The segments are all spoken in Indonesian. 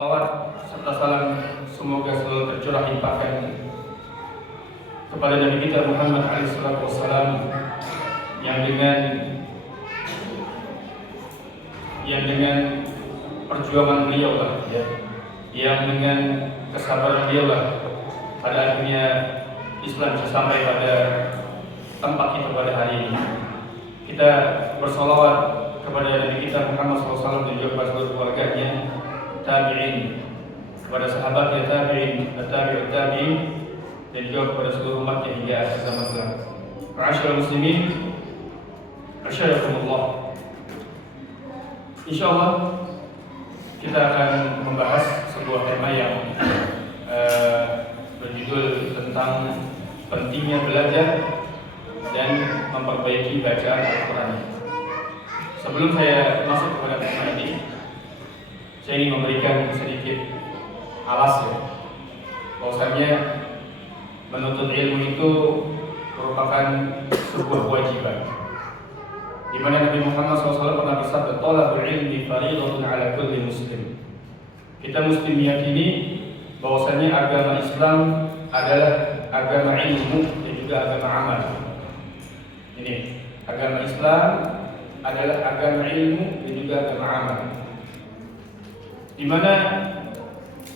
Salawat serta salam semoga selalu tercurah limpahkan kepada Nabi kita Muhammad SAW yang dengan perjuangan beliau lah, yang dengan kesabaran beliau lah, pada akhirnya Islam bisa sampai pada tempat kita pada hari ini. Kita bersolawat kepada Nabi kita Muhammad SAW dan juga kepada seluruh keluarganya, tabi'in, kepada sahabatnya tabi'in, tabi'in, dan juga kepada seluruh umatnya hingga akhir zaman kelak. Ma'asyiral muslimin, asyhadulillah. Insyaallah kita akan membahas sebuah tema yang berjudul tentang pentingnya belajar dan memperbaiki bacaan Al-Quran. Sebelum saya masuk kepada tema ini, saya ingin memberikan sedikit alas bahwasanya menuntut ilmu itu merupakan sebuah kewajiban, di mana Nabi Muhammad SAW pernah bersabda, "Thalabul ilmi fardhatun 'ala kulli muslim." Kita mesti meyakini bahwasanya agama Islam adalah agama ilmu dan juga agama amal. Ini agama Islam adalah agama ilmu dan juga agama amal, di mana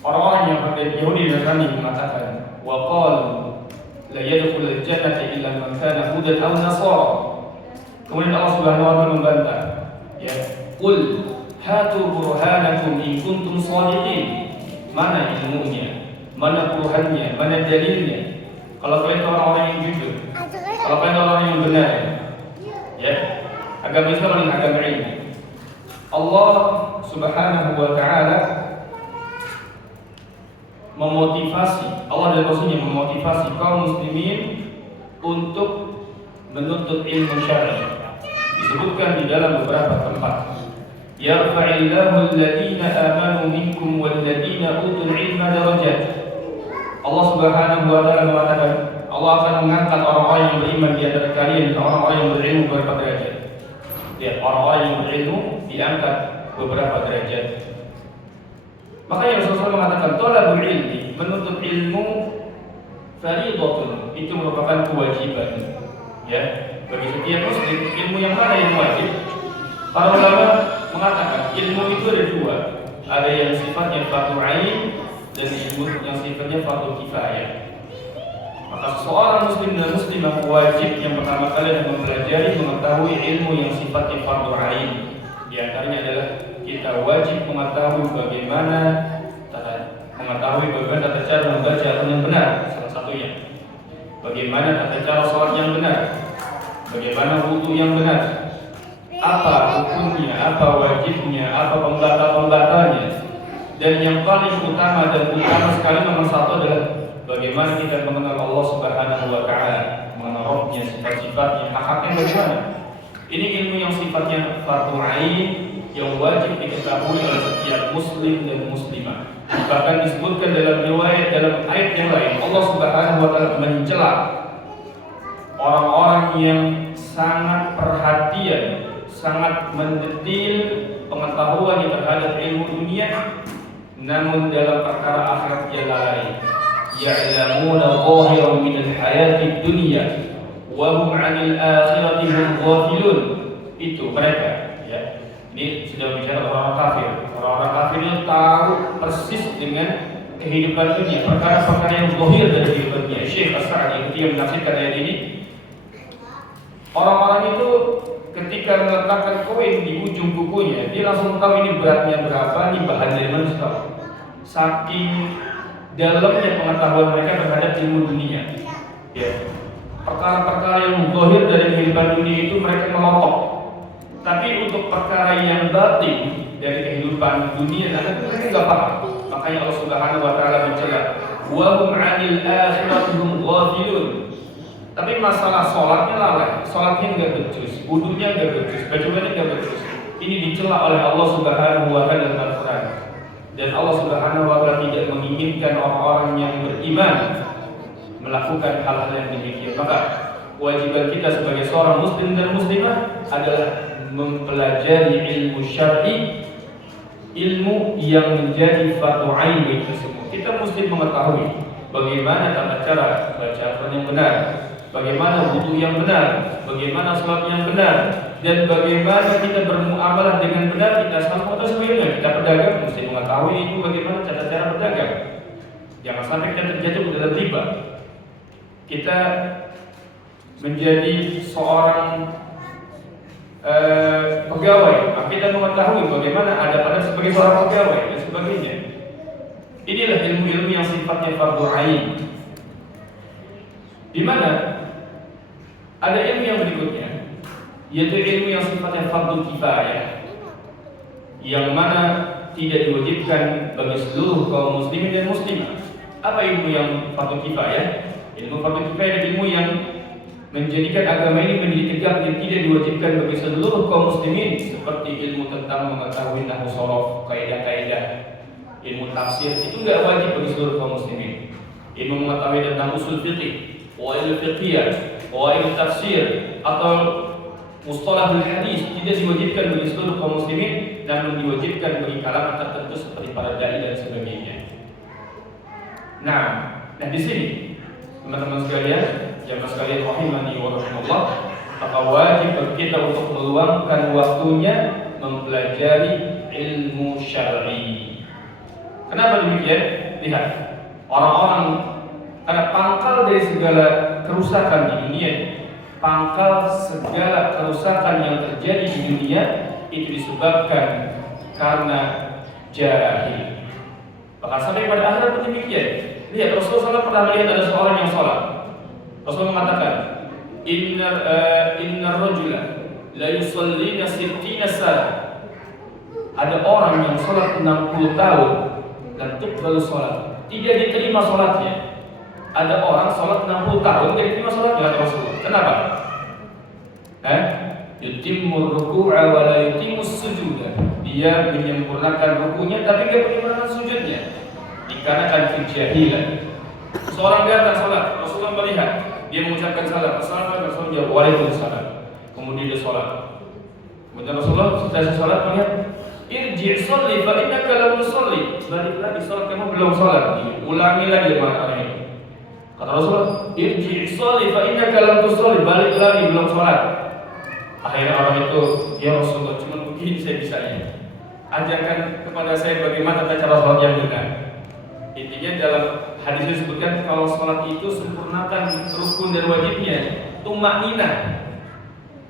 orang-orang yang berdiri Yahudi dan Nasrani mengatakan, wa qalu la yadkhulul jannata illa man kana hudan aw nasara. Kemudian Allah Subhanahu wa taala membantah, qul hatu burhanakum in kuntum shadiqin. Mana ilmunya, mana burhannya, mana dalilnya? Kalau kalian orang-orang yang jujur, kalau kalian orang yang benar, agama Islam adalah agama ilmu. Allah Subhanahu wa ta'ala memotivasi, Allah dan Rasulnya memotivasi kaum muslimin untuk menuntut ilmu syar'i. Disebutkan di dalam beberapa tempat, yarfa'illahu alladhina amanu minkum walladhina utul ilma darajat. Allah Subhanahu wa ta'ala mengatakan, Allah akan mengangkat orang-orang yang beriman di antara kalian dan orang-orang yang berilmu beberapa derajat. Orang-orang yang berilmu diangkat beberapa derajat. Makanya Rasulullah mengatakan, thalabul ilmi, menuntut ilmu, fardhatun, itu merupakan kewajiban, bagi setiap muslim. Ilmu yang mana yang wajib? Para ulama mengatakan ilmu itu ada dua, ada yang sifatnya fardhu ain dan ilmu yang sifatnya fardhu kifayah. Maka seorang muslim dan muslimah wajib yang pertama kali mempelajari, mengetahui ilmu yang sifatnya fardhu ain. Di antaranya adalah kita wajib mengetahui bagaimana tata cara membaca yang benar, salah satunya. Bagaimana tata cara sholat yang benar, bagaimana wudu yang benar, apa hukumnya, apa wajibnya, apa pembatal-pembatalnya. Dan yang paling utama sekali nomor satu adalah bagaimana kita mengenal Allah Subhanahu wa ta'ala, mengenal Rabbnya, sifat-sifatnya, hak-haknya bagaimana. Ini ilmu yang sifatnya fardhu ain, yang wajib diketahui oleh setiap muslim dan muslimah. Bahkan disebutkan dalam riwayat, dalam ayat yang lain, Allah Subhanahu wa ta'ala mencela orang-orang yang sangat perhatian, sangat mendetil pengetahuan terhadap ilmu dunia, namun dalam perkara akhirat dia lalai. Ya'lamuna zahiran minal hayatid dunya wa hum 'anil akhirati hum ghafilun. Itu mereka, Ini sudah bicara orang kafir. Orang kafir itu tahu persis dengan kehidupan dunia, perkara-perkara yang zahir dari kehidupan dunia. Syekh As-Sa'di ketika menafsirkan ayat ini, orang-orang itu ketika meletakkan koin di ujung bukunya, dia langsung tahu ini beratnya berapa, ini bahan dari mana, tahu. Saking dalamnya pengetahuan mereka terhadap ilmu dunia. Perkara-perkara yang zahir dari kehidupan dunia itu mereka melotok. Tapi untuk perkara yang batin dari kehidupan dunia, mereka nggak paham. Makanya Allah Subhanahu wa ta'ala mencela, wa hum 'anil akhirati hum ghafilun. Tapi masalah sholatnya lalai, sholatnya nggak becus, wudunya nggak becus, bajunya nggak becus. Ini dicela oleh Allah Subhanahu wa ta'ala dalam Al-Quran. Dan Allah Subhanahu wa ta'ala tidak menginginkan orang-orang yang beriman melakukan hal-hal yang demikian. Maka kewajiban kita sebagai seorang muslim dan muslimah adalah mempelajari ilmu syar'i ilmu yang menjadi fardu ain bagi kita semua. Kita mesti mengetahui bagaimana tata cara baca Al-Quran yang benar, bagaimana wudu yang benar, bagaimana salat yang benar, dan bagaimana kita bermuamalah dengan benar. Kita sama atau sebagainya. Kita pedagang mesti mengetahui itu bagaimana tata cara berdagang. Jangan sampai kita terjatuh dalam riba. Kita menjadi seorang pegawai, maka kita mengetahui bagaimana ada pada sebagai seorang pegawai dan sebagainya. Inilah ilmu-ilmu yang sifatnya fardu ain. Di mana ada ilmu yang berikutnya, yaitu ilmu yang sifatnya fardu kifayah, yang mana tidak diwajibkan bagi seluruh kaum muslimin dan muslimah. Apa ilmu yang fardu kifayah? Ilmu fardu kifayah adalah ilmu yang menjadikan agama ini menjadi tegak dan tidak diwajibkan bagi seluruh kaum muslimin, seperti ilmu tentang mengetahui nahwu shorof, kaidah-kaidah, ilmu tafsir itu tidak wajib bagi seluruh kaum muslimin. Ilmu mengetahui tentang usul fikih, qawaid fiqhiyah, qawaid tafsir atau mustalahul hadis tidak diwajibkan bagi seluruh kaum muslimin, namun diwajibkan bagi kalangan tertentu seperti para dai dan sebagainya. Nah di sini teman-teman sekalian, jamaah sekalian rahimani wa rahimakumullah, maka wajib bagi kita untuk meluangkan waktunya mempelajari ilmu syar'i. Kenapa demikian? Lihat, orang-orang karena pangkal dari segala kerusakan di dunia, pangkal segala kerusakan yang terjadi di dunia itu disebabkan karena jahil. Bahkan sampai pada akhirat pun demikian. Lihat, Rasulullah SAW pernah melihat ada seorang yang sholat. Rasulullah mengatakan, Inna rajula la yusallina sittina sana. Ada orang yang sholat 60 tahun dan tuqbalu sholat, tidak diterima sholatnya. Ada orang sholat 60 tahun tidak diterima sholatnya, kata Rasulullah. Kenapa? Yutimmu ruku'a wa la yutimmu sujuda. Dia menyempurnakan rukunya tapi tidak menyempurnakan sujudnya. Dikarenakan kejahilan. Seorang datang sholat, Rasulullah melihat, dia mengucapkan salam, assalamualaikum, Rasulullah jawab, waalaikumsalam. Kemudian dia sholat. Kemudian Rasulullah setelah sholat melihat, irji' sholli fa innaka lam tusalli. Balik lagi sholat, kamu belum sholat. Ulangi lagi makna ini. Kata Rasulullah, irji' sholli fa innaka lam tusalli. Balik lagi belum sholat. Akhirnya orang itu, ya Rasulullah, cuma begini saya bisanya. Ajarkan kepada saya bagaimana cara sholat yang benar. Intinya dalam hadis disebutkan kalau sholat itu sempurnakan rukun dan wajibnya, tumakninah.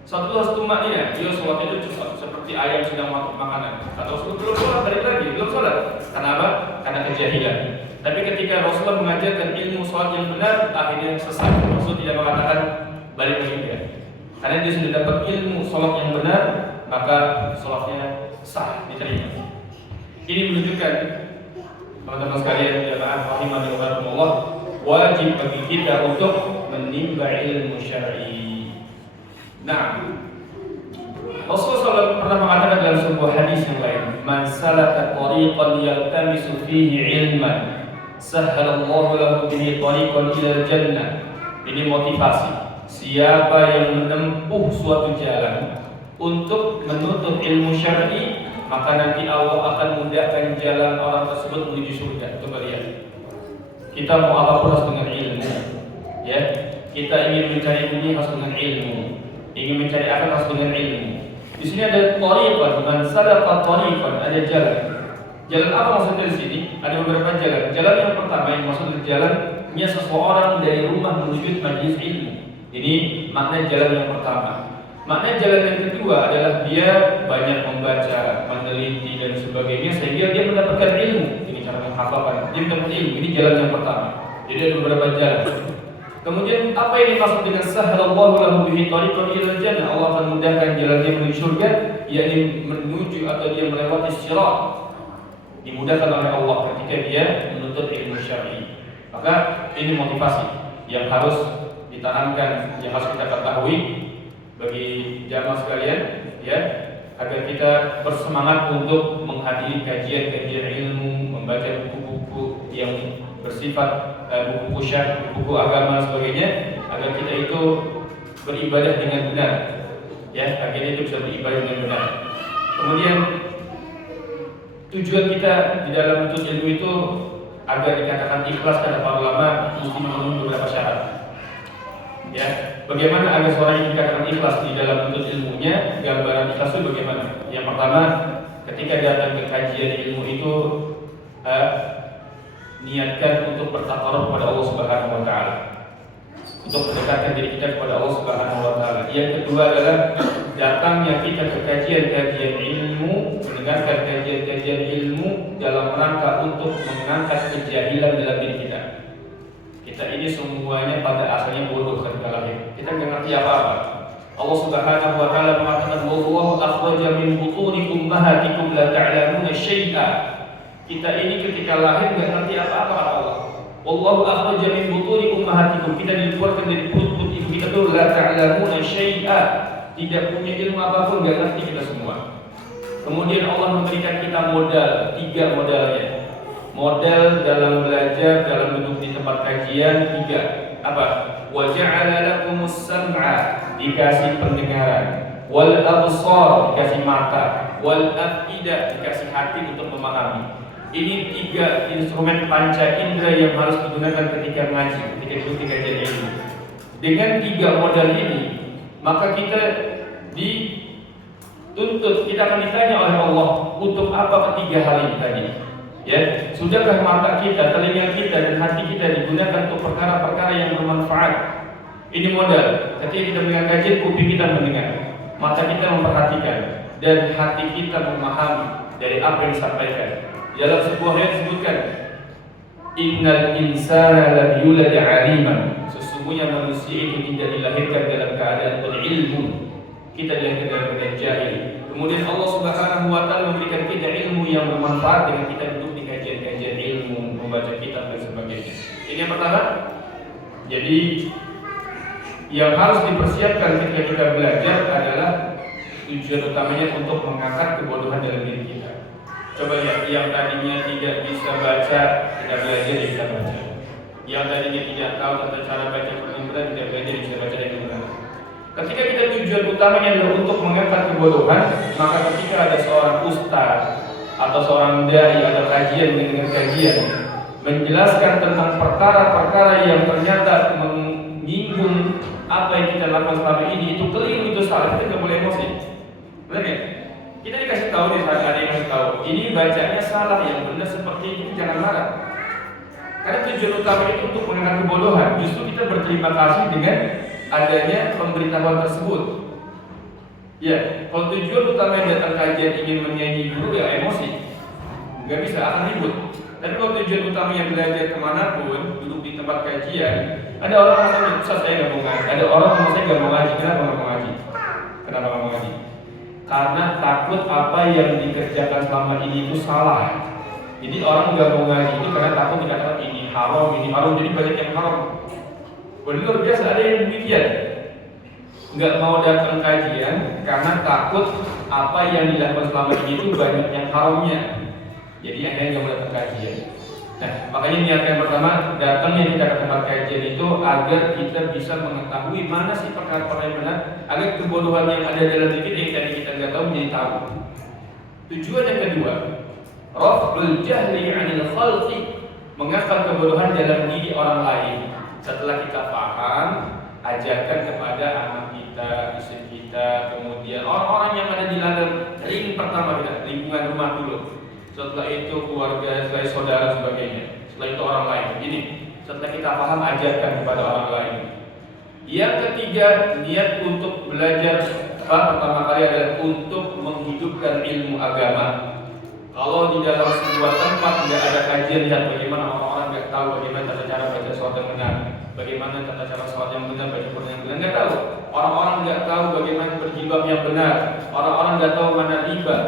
Satu harus tumakninah. Dia sholat itu seperti ayam sedang makan makanan. Atau belum sholat, balik lagi belum sholat. Kenapa? Karena kejahilan. Tapi ketika Rasulullah mengajarkan ilmu sholat yang benar, akhirnya sesat. Rasul tidak mengatakan balik lagi dia. Karena dia sudah dapat ilmu sholat yang benar, maka sholatnya sah, diterima. Ini menunjukkan teman-teman sekalian, jamaah rahimani wa rahimakumullah, wajib bagi kita untuk menimba ilmu syar'i. Nah, Rasulullah SAW pernah mengatakan dalam sebuah hadis yang lain, "Man salaka tariqan yaltamisu fihi ilman, sahhalallahu lahu bihi tariqan ila jannah." Ini motivasi. Siapa yang menempuh suatu jalan untuk menuntut ilmu syar'i, maka nanti Allah akan mudahkan jalan orang tersebut menuju surga. Coba lihat. Kita mau apapun harus dengan ilmu. Ya, kita ingin mencari dunia harus dengan ilmu. Ingin mencari akal harus dengan ilmu. Di sini ada tariqan, man salaka tariqan, ada jalan. Jalan apa maksudnya di sini? Ada beberapa jalan. Jalan yang pertama yang maksudnya jalannya seseorang dari rumah menuju majelis ilmu. Ini makna jalan yang pertama. Makna jalan yang kedua adalah dia banyak membaca, meneliti dan sebagainya sehingga dia mendapatkan ilmu. Ini cara menghafalkan. Dia mendapatkan ilmu. Ini jalan yang pertama. Jadi ada beberapa jalan. Kemudian apa yang dimaksud dengan sahhalallahu lahu bihi tariqan ila jannah? Allah akan mudahkan jalannya menuju surga, yakni menuju atau dia melewati sirat. Dimudahkan oleh Allah ketika dia menuntut ilmu syar'i. Maka ini motivasi yang harus ditanamkan, yang harus kita ketahui bagi jamaah sekalian, ya, agar kita bersemangat untuk menghadiri kajian-kajian ilmu, membaca buku-buku yang bersifat buku syar'i, buku agama sebagainya, agar kita itu beribadah dengan benar, ya, akhirnya itu bisa beribadah dengan benar. Kemudian tujuan kita di dalam menuntut ilmu itu agar dikatakan ikhlas, kata para ulama mesti memenuhi beberapa syarat. Ya, bagaimana agar seorang yang dikatakan ikhlas di dalam menuntut ilmunya? Gambaran ikhlas itu bagaimana? Yang pertama, ketika datang ke kajian ilmu itu niatkan untuk bertaqarrub kepada Allah Subhanahu wa taala, untuk mendekatkan diri kita kepada Allah Subhanahu wa taala. Yang kedua adalah datangnya kita ke kajian-kajian ilmu, mendengarkan kajian-kajian ilmu dalam rangka untuk mengangkat kejahilan dalam diri kita. Kita ini semuanya pada asalnya bodoh ketika lahir. Kita nggak ngerti apa-apa. Allah Subhanahu wa taala mengatakan, "Wallahu akhraja min butuni ummahatikum la ta'lamuna syai'a." Kita ini ketika lahir nggak ngerti apa-apa, kata Allah. Wallahu akhraja min butuni ummahatikum. Kita dikeluarkan dari perut ibu kita tuh la ta'lamuna syai'a. Tidak punya ilmu apapun, nggak ngerti kita semua. Kemudian Allah memberikan kita modal, 3 modalnya. Modal dalam belajar, dalam duduk di tempat kajian, 3. Apa? Wa ja'ala lakumus sam'a, dikasih pendengaran, wal absar, dikasih mata, wal afidah, dikasih hati untuk memahami. Ini 3 instrumen panca indera yang harus digunakan ketika ngaji, ketika duduk di kajian ilmu. Dengan 3 modal ini, maka kita dituntut, kita akan ditanya oleh Allah untuk apa ketiga hal ini tadi. Ya, sudahkah mata kita, telinga kita, dan hati kita digunakan untuk perkara-perkara yang bermanfaat? Ini modal. Ketika kita mendengar kajian, kuping kita mendengar, mata kita memperhatikan, dan hati kita memahami dari apa yang disampaikan. Dalam sebuah ayat disebutkan, Innal insana lam yulad 'aliman. Sesungguhnya manusia itu tidak dilahirkan dalam keadaan berilmu. Kita dilahirkan dalam keadaan jahil. Kemudian Allah Subhanahu wa taala memberikan kita ilmu yang bermanfaat dengan kita duduk di kajian-kajian ilmu, membaca kitab dan sebagainya. Ini yang pertama. Jadi yang harus dipersiapkan ketika kita belajar adalah tujuan utamanya untuk mengangkat kebodohan dalam diri kita. Coba lihat, yang tadinya tidak bisa baca, kita belajar bisa baca. Yang tadinya tidak tahu tentang cara baca Quran yang benar, kita belajar bisa baca dengan benar. Ketika kita tujuan utamanya adalah untuk mengangkat kebodohan, maka ketika ada seorang ustaz atau seorang dai atau kajian dengan kajian menjelaskan tentang perkara-perkara yang ternyata menyinggung apa yang kita lakukan selama ini, itu keliru, itu salah, kita tidak boleh emosi. Benar ya? Kita dikasih tahu, ada yang kasih tahu, ini bacanya salah, yang benar seperti ini, jangan marah. Karena tujuan utama itu untuk mengangkat kebodohan. Justru kita berterima kasih dengan adanya pemberitahuan tersebut. Ya, kalau tujuan utama datang kajian ingin menyanyi guru, ya emosi, nggak bisa, akan ribut. Tapi kalau tujuan utamanya belajar kemanapun, duduk di tempat kajian, ada orang yang mengatakan, "Ustaz, saya nggak mau ngaji." Ada orang yang saya nggak mau ngaji. Kenapa nggak mau ngaji? Kenapa nggak mau ngaji? Karena takut apa yang dikerjakan selama ini itu salah. Jadi orang nggak mau ngaji itu karena takut dikatakan ini haram, jadi banyak yang haram. Luar biasa, ada yang demikian. Nggak mau datang kajian karena takut apa yang dilakukan selama ini itu banyak yang haramnya. Jadi akhirnya nggak mau datang kajian. Nah, makanya niat yang pertama datangnya kita ke tempat kajian itu agar kita bisa mengetahui mana sih perkara-perkara yang benar, agar kebodohan yang ada dalam diri kita yang tadi kita nggak tahu menjadi tahu. Tujuan yang kedua, raf'ul jahli 'anil khalqi, mengangkat kebodohan dalam diri orang lain. Setelah kita paham, ajarkan kepada anak kita, istri kita, kemudian orang-orang yang ada di ring pertama kita, lingkungan rumah dulu. Setelah itu keluarga, setelah saudara, sebagainya. Setelah itu orang lain. Ini setelah kita paham, ajarkan kepada orang lain. Yang ketiga, niat untuk belajar pertama kali adalah untuk menghidupkan ilmu agama. Kalau di dalam sebuah tempat tidak ada kajian, lihat bagaimana orang-orang nggak tahu bagaimana tata cara baca sholat yang benar, bagaimana tata cara sholat yang benar, baca Quran yang benar, nggak tahu. Orang-orang nggak tahu bagaimana berjilbab yang benar. Orang-orang nggak tahu mana riba,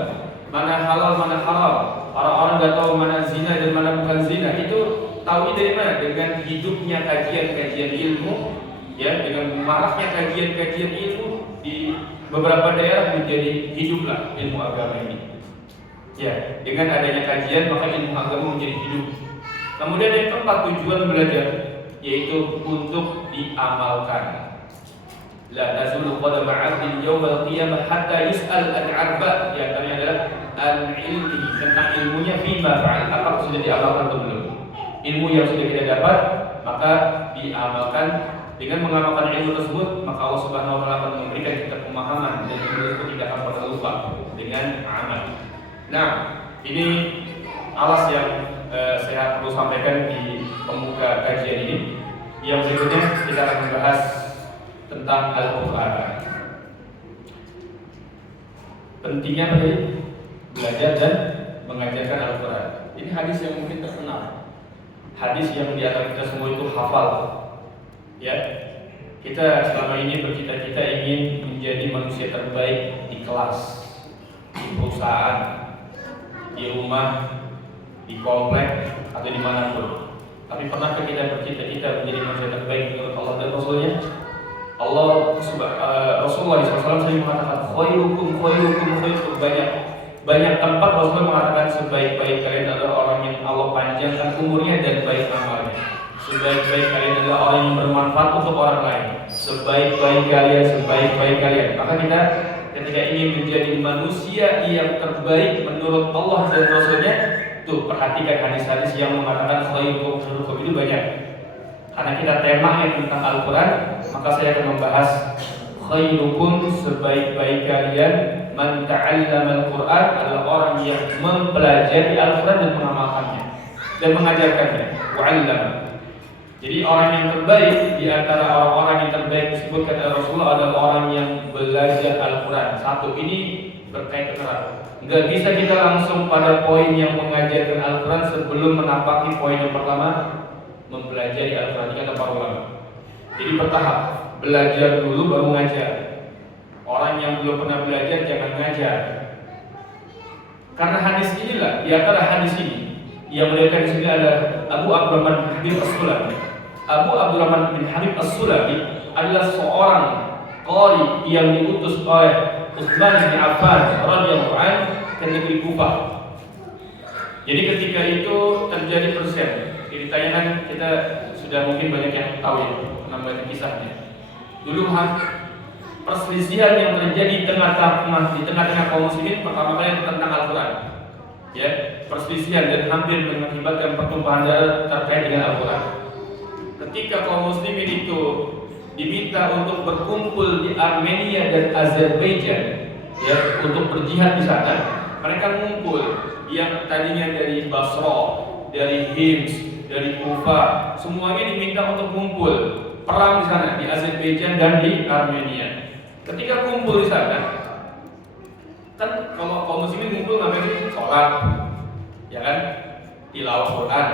mana halal, mana haram. Orang-orang nggak tahu mana zina dan mana bukan zina. Itu tahu dari mana? Dengan hidupnya kajian-kajian ilmu, ya, dengan maraknya kajian-kajian ilmu di beberapa daerah menjadi hiduplah ilmu agama ini. Ya, dengan adanya kajian maka ilmu agama menjadi hidup. Kemudian yang keempat, tujuan belajar yaitu untuk diamalkan. La tazulu qadama 'abdin yawmal qiyamah hatta yus'al an 'arba'. Di antaranya adalah an ilmihi, tentang ilmunya fima fa'al, apakah sudah diamalkan atau belum. Ilmu yang sudah kita dapat maka diamalkan. Dengan mengamalkan ilmu tersebut maka Allah Subhanahu wa taala akan memberikan kita pemahaman dan ilmu tersebut tidak akan pernah lupa dengan amal. Nah, ini alas yang saya perlu sampaikan di pembuka kajian ini. Yang berikutnya kita akan membahas tentang Al-Quran. Pentingnya apa tadi? Belajar dan mengajarkan Al-Quran. Ini hadis yang mungkin terkenal, hadis yang di antara kita semua itu hafal. Ya, kita selama ini bercita-cita ingin menjadi manusia terbaik di kelas, di perusahaan, di rumah, di komplek atau dimanapun. Tapi pernahkah kita bercita-cita menjadi manusia terbaik menurut Allah dan Rasulnya? Rasulullah SAW sering mengatakan khairukum banyak tempat Rasulullah mengatakan sebaik-baik kalian adalah orang yang Allah panjangkan umurnya dan baik amalnya. Sebaik-baik kalian adalah orang yang bermanfaat untuk orang lain. Sebaik-baik kalian. Maka kita ketika ingin menjadi manusia yang terbaik menurut Allah dan Rasulnya, tuh perhatikan hadis-hadis yang mengatakan khairukum itu banyak. Karena kita temanya tentang Al-Quran, maka saya akan membahas khairukum, sebaik-baik kalian man ta'allama Al-Quran adalah orang yang mempelajari Al-Quran dan mengamalkannya dan mengajarkannya. Wa'allama. Jadi orang yang terbaik di antara orang-orang yang terbaik disebutkan oleh Rasulullah adalah orang yang belajar Al-Quran. Satu, ini berkaitan erat. Nggak bisa kita langsung pada poin yang mengajarkan Al-Quran sebelum menapaki poin yang pertama, mempelajari Al-Quran. Ini kata para ulama. Jadi bertahap, belajar dulu baru ngajar. Orang yang belum pernah belajar jangan ngajar. Karena hadis inilah, di antara hadis ini yang meriwayatkan di sini ada Abu Abdurrahman bin Habib As-Sulami. Abu Abdurrahman bin Habib As-Sulami adalah seorang qari yang diutus oleh Utsman bin Affan radhiyallahu anhu ke negeri Kufah. Jadi ketika itu terjadi persen. Ceritanya kan kita sudah mungkin banyak yang tahu ya, namanya kisahnya. Dulu perselisihan yang terjadi di tengah-tengah kaum muslimin pertama kali tentang Al-Quran. Ya, perselisihan dan hampir mengakibatkan pertumpahan darah terkait dengan Al-Quran. Ketika kaum muslimin itu diminta untuk berkumpul di Armenia dan Azerbaijan, ya, untuk berjihad di sana, mereka mengumpul. Yang tadinya dari Basra, dari Hims, dari Kufah, semuanya diminta untuk kumpul perang di sana di Azerbaijan dan di Armenia. Ketika kumpul di sana, kan kalau kaum muslimin kumpul ngapain? Sholat, ya kan? Tilawah Quran.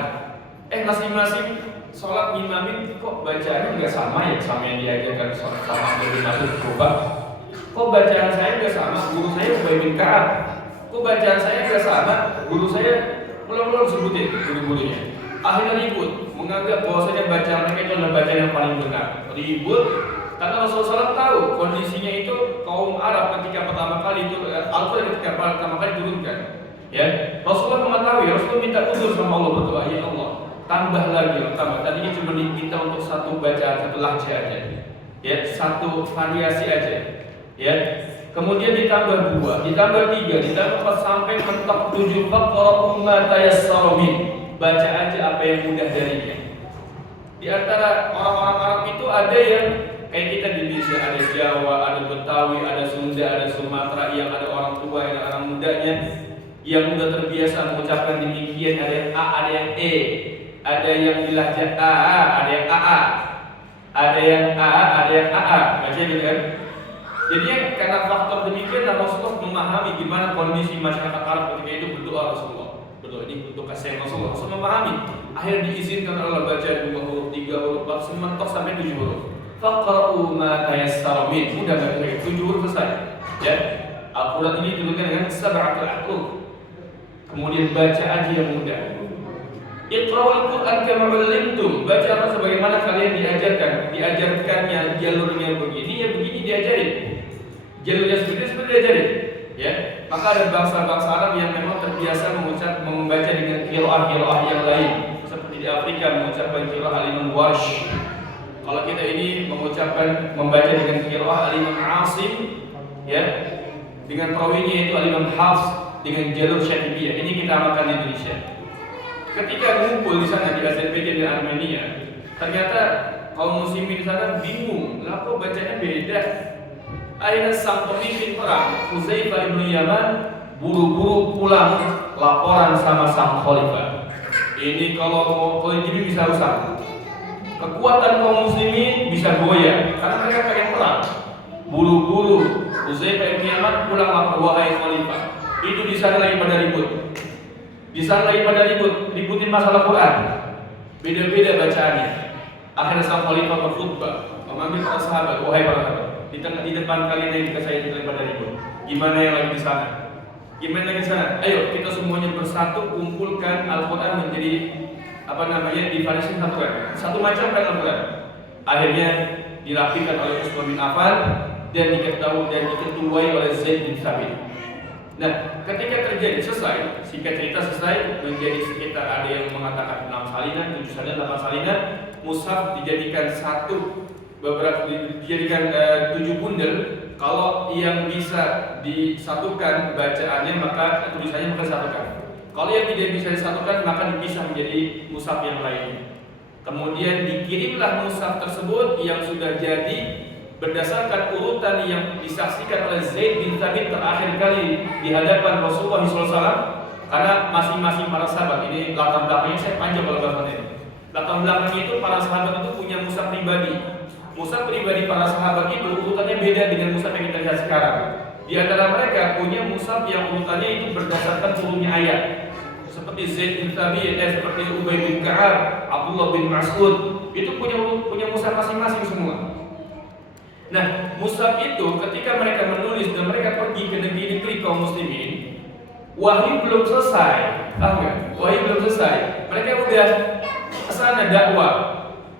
Masing-masing sholat ngimamin kok bacaannya nggak sama ya sama yang diajarkan sama Abdul Mas'ud Kufah. Kok bacaan saya nggak sama? Guru saya Ubay bin Ka'ab. Kok bacaan saya nggak sama? Guru saya ulang-ulang sebutin guru-gurunya. Akhirnya ribut, menganggap bahwasanya bacaan mereka itu adalah bacaan yang paling benar. Ribut karena Rasulullah SAW tahu kondisinya itu kaum Arab ketika pertama kali itu Al-Quran ketika pertama kali turunkan. Ya, Rasulullah mengetahui, Rasulullah minta uzur sama Allah, berdoa, ya Allah, tambah lagi, tambah. Tadinya cuma diminta untuk satu bacaan, satu lahjah aja, ya, satu variasi aja, ya. Kemudian ditambah 2, ditambah 3, ditambah 4 sampai mentok 7. Faqra'u ma tayassara min. Baca aja apa yang mudah darinya. Di antara orang-orang Arab itu ada yang kayak kita di Indonesia, ada Jawa, ada Betawi, ada Sunda, ada Sumatera, yang ada orang tua, yang ada orang mudanya, yang mudah terbiasa mengucapkan demikian. Ada yang A, ada yang E, ada yang dilahjah A, ada yang AA, ada yang A, ada yang AA. Baca gitu kan? Jadi karena faktor demikian, Rasulullah memahami gimana kondisi masyarakat Arab ketika itu berdoa Rasulullah. Berdoa ini untuk kasih Rasulullah. Rasulullah memahami. Akhirnya diizinkan Allah baca 2 huruf, 3 huruf, sementok sampai 7 huruf. Faqra'u ma tayassara min. Mudah banget 7 huruf selesai. Ya. Al-Quran ini diturunkan dengan sab'atul ahruf. Kemudian baca aja yang mudah. Iqra'ul Quran kama 'allamtum. Baca sebagaimana kalian diajarkannya jalurnya begini, ya begini diajarin. Jalurnya seperti diajarin. Ya, maka ada bangsa-bangsa Arab yang memang terbiasa membaca dengan qiraah yang lain. Seperti di Afrika mengucapkan qiraah al-Imam Warsh. Kalau kita ini membaca dengan qiraah al-Imam Asim, ya, dengan perawinya itu al-Imam Hafs. dengan jalur Syatibiyah. Ini kita amalkan di Indonesia. Ketika ngumpul di sana di Azerbaijan dan Armenia, ternyata kaum muslimin di sana bingung, kenapa bacanya beda. Akhirnya sang pemimpin perang Hudzaifah bin Yaman buru-buru pulang laporan sama sang khalifah. Ini kalau ini bisa rusak. Kekuatan kaum muslimin bisa goyah karena mereka pengen perang. Buru-buru Hudzaifah bin Yaman pulang lapor, wahai khalifah, itu di sana lagi pada ribut. Di sana lagi pada ributin masalah Quran. Beda-beda bacaannya. Akhirnya sang khalifah berkhutbah, memanggil para sahabat, wahai para sahabat, di depan kalian yang saya lagi pada ribut. Gimana yang lagi di sana? Gimana lagi di sana? Ayo kita semuanya bersatu kumpulkan Al-Quran menjadi divariasi satu macam kan Al-Quran. Akhirnya dirapikan oleh Utsman bin Affan dan diketuai oleh Zaid bin Thabit. Nah, ketika terjadi selesai, singkat cerita selesai, menjadi sekitar ada yang mengatakan 6 salinan, 7 salinan, 8 salinan, mushaf dijadikan dijadikan 7 bundel. Kalau yang bisa disatukan bacaannya maka tulisannya maka disatukan. Kalau yang tidak bisa disatukan maka dipisah menjadi mushaf yang lainnya. Kemudian dikirimlah mushaf tersebut yang sudah jadi berdasarkan urutan yang disaksikan oleh Zaid bin Thabit terakhir kali di hadapan Rasulullah SAW, karena masing-masing para sahabat ini latar belakangnya saya panjang kalau bahas ini. Latar belakangnya itu para sahabat itu punya mushaf pribadi. Mushaf pribadi para sahabat itu urutannya beda dengan mushaf yang kita lihat sekarang. Di antara mereka punya mushaf yang urutannya itu berdasarkan turunnya ayat. Seperti Zaid bin Thabit, seperti Ubay bin Ka'ab, Abdullah bin Mas'ud, itu punya mushaf masing-masing semua. Nah, mushaf itu ketika mereka menulis dan mereka pergi ke negeri-negeri kaum muslimin, wahyu belum selesai, tahu nggak? Wahyu belum selesai. Mereka udah kesana dakwah.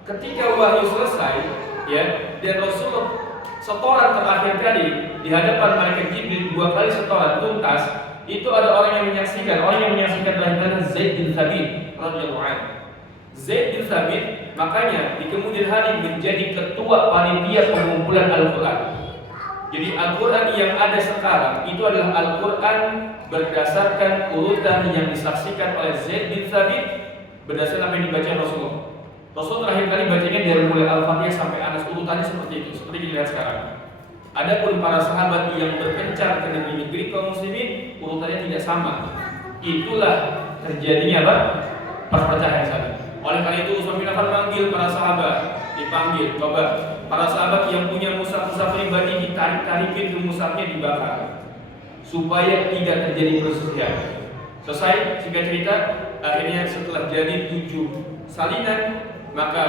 Ketika wahyu selesai, ya, dan Rasul setoran terakhir kali di hadapan malaikat Jibril 2 kali setoran tuntas, itu ada orang yang menyaksikan. Orang yang menyaksikan adalah Zaid bin Thabit radhiyallahu anhu. Zaid bin Thabit makanya di kemudian hari menjadi ketua panitia pengumpulan Al-Quran. Jadi Al-Quran yang ada sekarang itu adalah Al-Quran berdasarkan urutan yang disaksikan oleh Zaid bin Thabit berdasarkan apa yang dibaca Rasulullah. Rasul terakhir kali bacanya dari mulai Al-Fatihah sampai Anas, urutannya seperti itu, seperti dilihat sekarang. Adapun para sahabat yang berkencar ke negeri-negeri kaum muslimin, urutannya tidak sama. Itulah terjadinya apa? Perpecahan sana. Oleh karena itu Utsman bin Affan manggil para sahabat, dipanggil, coba para sahabat yang punya mushaf-mushaf pribadi ditarik-tarikin ke mushafnya dibakar supaya tidak terjadi perselisihan. Selesai singkat cerita, akhirnya setelah jadi 7 salinan, maka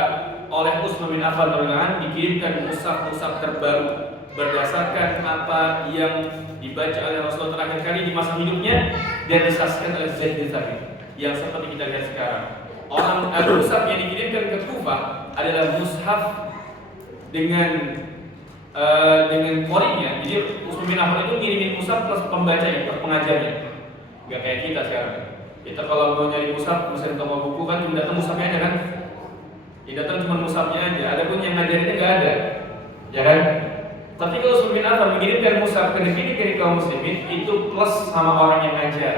oleh Utsman bin Affan dikirimkan mushaf-mushaf terbaru berdasarkan apa yang dibaca oleh Rasulullah terakhir kali di masa hidupnya dan disaksikan oleh Zaid bin Thabit yang seperti kita lihat sekarang. Orang mushaf yang dikirimkan ke Kufah adalah mushaf dengan qori'nya. Jadi Utsman bin Affan itu ngirimin mushaf plus pembacanya, plus pengajarnya. Gak kayak kita sekarang. Kita kalau mau nyari mushaf, misalnya toko buku kan cuma datang mushafnya aja kan. Ya datang cuma mushafnya aja. Adapun yang ngajarinnya nggak ada, ya kan? Tapi kalau Utsman bin Affan mengirimkan mushaf ke negeri kaum muslimin itu plus sama orang yang ngajar.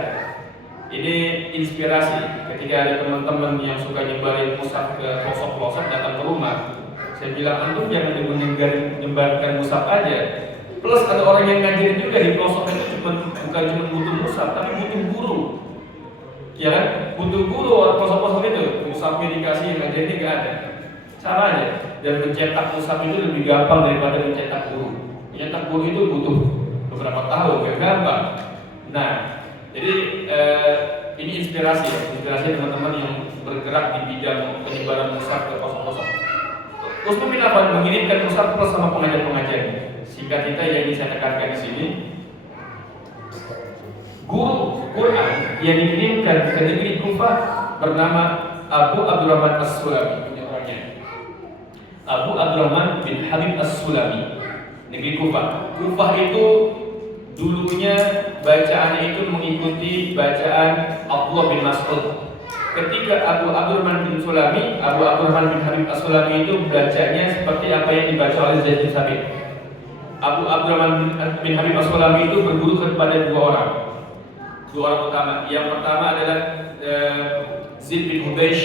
Ini inspirasi ketika ada teman-teman yang suka nyebarin mushaf ke pelosok-pelosok datang ke rumah. Saya bilang antum jangan menyebarkan mushaf aja. Plus ada orang yang ngajarin juga di pelosok itu bukan cuma butuh mushaf tapi butuh guru. Ya kan? Butuh guru orang pelosok-pelosok itu. Mushafnya dikasih yang ngajarinnya nggak ada. Caranya dan mencetak mushaf itu lebih gampang daripada mencetak guru. Mencetak guru itu butuh beberapa tahun, gak gampang. Nah, jadi ini inspirasi teman-teman yang bergerak di bidang penyebaran mushaf ke pelosok-pelosok. Utsman bin Affan mengirimkan mushaf plus sama pengajar-pengajarnya. Singkat cerita yang ingin saya tekankan di sini, guru Quran yang dikirimkan ke negeri Kufah bernama Abu Abdurrahman As-Sulami. Abu Abdurrahman bin Habib As-Sulami, negeri Kufah. Kufah itu dulunya bacaannya itu mengikuti bacaan Abdullah bin Mas'ud. Ketika Abu Abdurrahman bin Habib As-Sulami itu bacanya seperti apa yang dibaca oleh Zaid bin Thabit. Abu Abdurrahman bin Habib As-Sulami itu berguru kepada 2 orang. dua orang utama. Yang pertama adalah Zaid bin Hubeish,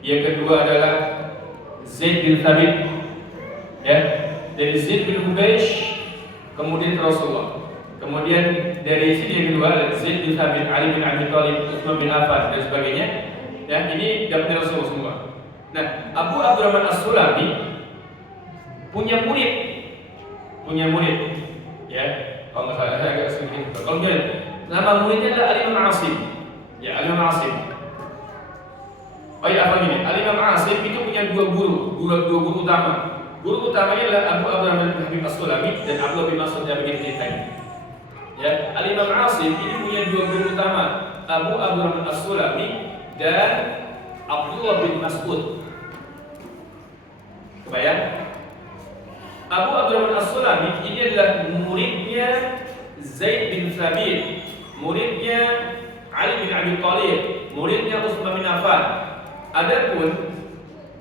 yang kedua adalah Zaid bin Thabit. Ya, dari Zaid bin Hubeish kemudian ke Rasulullah. Kemudian dari sini yang kedua adalah Zaid bin Thabit, Ali bin Abi Thalib, Utsman bin Affan dan sebagainya. Ya, ini dapat Rasulullah semua. Nah, Abu Abdurrahman As-Sulami punya murid. Ya, kalau nggak salah saya agak sedikit. Kalau nama muridnya adalah Al-Imam Asim. Ya, Al-Imam Asim. Oh ya, apa gini? Al-Imam Asim itu punya dua guru utama. Guru utamanya adalah Abu Abdurrahman bin Habib As-Sulami dan Abdullah bin Mas'ud yang begini ceritanya. Ya, Al-Imam Asim ini punya dua guru utama, Abu Abdurrahman As-Sulami dan Abdullah bin Mas'ud. Kebayang? Abu Abdurrahman As-Sulami ini adalah muridnya Zaid bin Thabit, muridnya Ali bin Abi Thalib, muridnya Utsman bin Affan. Adapun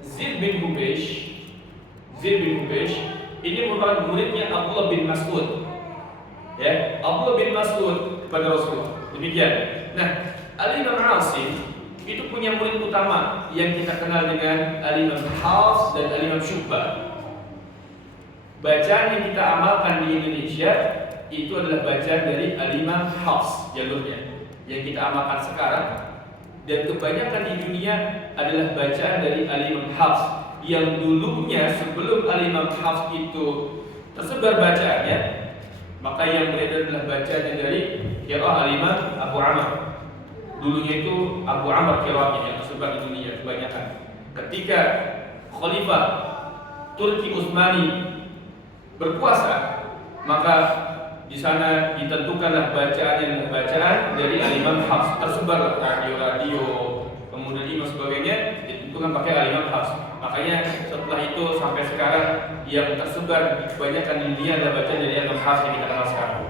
Zaid bin Hubeish ini merupakan muridnya Abdullah bin Mas'ud. Ya, Abdullah bin Mas'ud kepada Rasulullah. Demikian. Nah, Al-Imam Asim itu punya murid utama yang kita kenal dengan Al-Imam Hafs dan Al-Imam Syu'bah. Bacaan yang kita amalkan di Indonesia itu adalah bacaan dari Al-Imam Hafs jalurnya yang kita amalkan sekarang, dan kebanyakan di dunia adalah bacaan dari Al-Imam Hafs yang dulunya sebelum Al-Imam Hafs itu tersebar bacaannya, maka yang beredar adalah bacaan dari qiraah Al-Imam Abu Amr. Dulunya itu Abu Amr qiraahnya yang tersebar di dunia kebanyakan. Ketika Khalifah Turki Utsmani berkuasa, maka di sana ditentukanlah bacaan dari Al-Imam Hafs, tersebar radio, kemudian imam sebagainya ditentukan pakai Al-Imam Hafs. Makanya setelah itu sampai sekarang yang tersebar kebanyakan di dunia adalah bacaan dari Al-Imam Hafs yang kita kenal sekarang.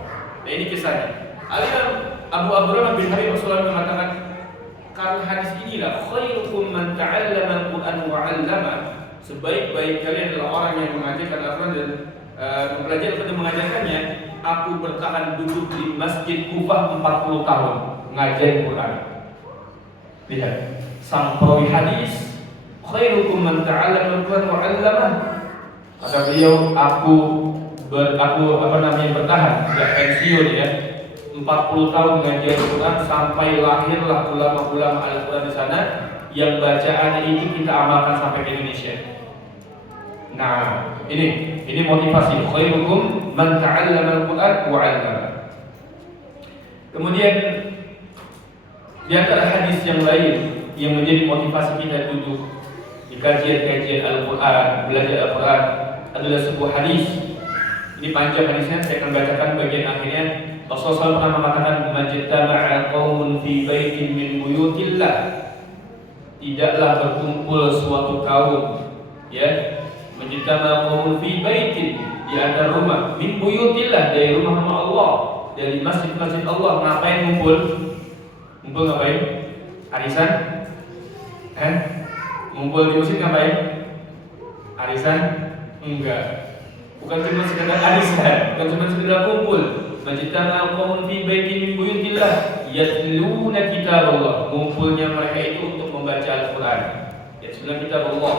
Nah, ini kisahnya. Al-Imam Abu Abdurrahman bin Habib As-Sulami mengatakan, karena hadis inilah khairukum man ta'allama al-Qur'an wa 'allama, sebaik-baik kalian adalah orang yang mengajarkan Al-Qur'an dan mempelajari dan mengajarkannya. Aku bertahan duduk di Masjid Kufah 40 tahun ngajar Quran. Lihat, sang perawi hadis, khairukum man ta'allama al-Qur'an wa 'allama. Kata beliau, aku bertahan, tidak pensiun ya. 40 tahun ngajar Quran sampai lahirlah ulama-ulama Al-Quran di sana yang bacaannya itu kita amalkan sampai ke Indonesia. Nah, ini motivasi, khairukum man ta'allama al-Qur'an wa 'allama. Kemudian di antara hadis yang lain yang menjadi motivasi kita duduk di kajian-kajian Al-Qur'an, belajar Al-Qur'an adalah sebuah hadis. Ini panjang hadisnya, saya akan bacakan bagian akhirnya. Rasulullah SAW pernah mengatakan, "Majtama'a qaumun fi baitin min buyutillah." Tidaklah berkumpul suatu kaum, ya, majtama'a qaumun fi baitin, di antara rumah, min buyutillah, dari rumah Allah, dari masjid-masjid Allah. Ngapain ngumpul? Ngumpul ngapain? Arisan? Ngumpul di masjid ngapain? Arisan? Enggak. Bukan cuma sekedar arisan, bukan cuma sekedar kumpul. Majtama'a qaumun fi baitin min buyutillah yatluna kitaballah. Ngumpulnya mereka itu untuk membaca Al-Qur'an. Yatluna kitaballah.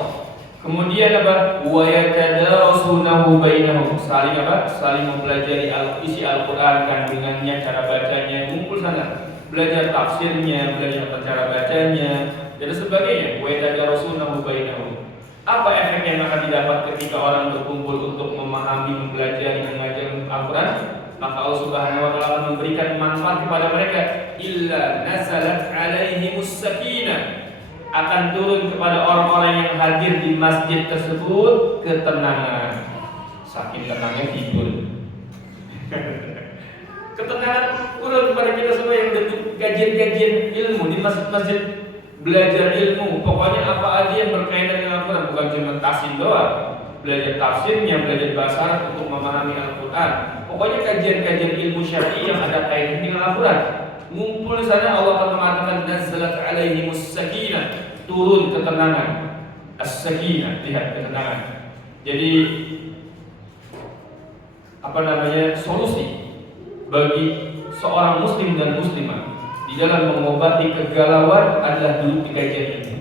Kemudian apa? Wa yatadarasunahu bainahum. Saling apa? Saling mempelajari isi Al-Qur'an, kandungannya, cara bacanya, ngumpul sana. Belajar tafsirnya, belajar cara bacanya dan sebagainya. Wa yatadarasunahu bainahum. Apa efek yang akan didapat ketika orang berkumpul untuk memahami, mempelajari, dan mengajar Al-Qur'an? Maka Allah Subhanahu wa taala memberikan manfaat kepada mereka. Illa nazalat alaihimus sakinah. Akan turun kepada orang-orang yang hadir di masjid tersebut ketenangan. Saking tenangnya tidur. Ketenangan turun kepada kita semua yang duduk kajian-kajian ilmu di masjid-masjid, belajar ilmu. Pokoknya apa aja yang berkaitan dengan Al-Qur'an, bukan cuma tahsin doang. Belajar tafsirnya, belajar bahasa Arab untuk memahami Al-Qur'an. Pokoknya kajian-kajian ilmu syar'i yang ada kaitan dengan Al-Qur'an. Ngumpul di sana, Allah akan mengatakan nazalat alaihimus sakinah, turun ketenangan. As-sakinah, lihat ketenangan. Jadi solusi bagi seorang muslim dan muslimah di dalam mengobati kegalauan adalah duduk di kajian ini.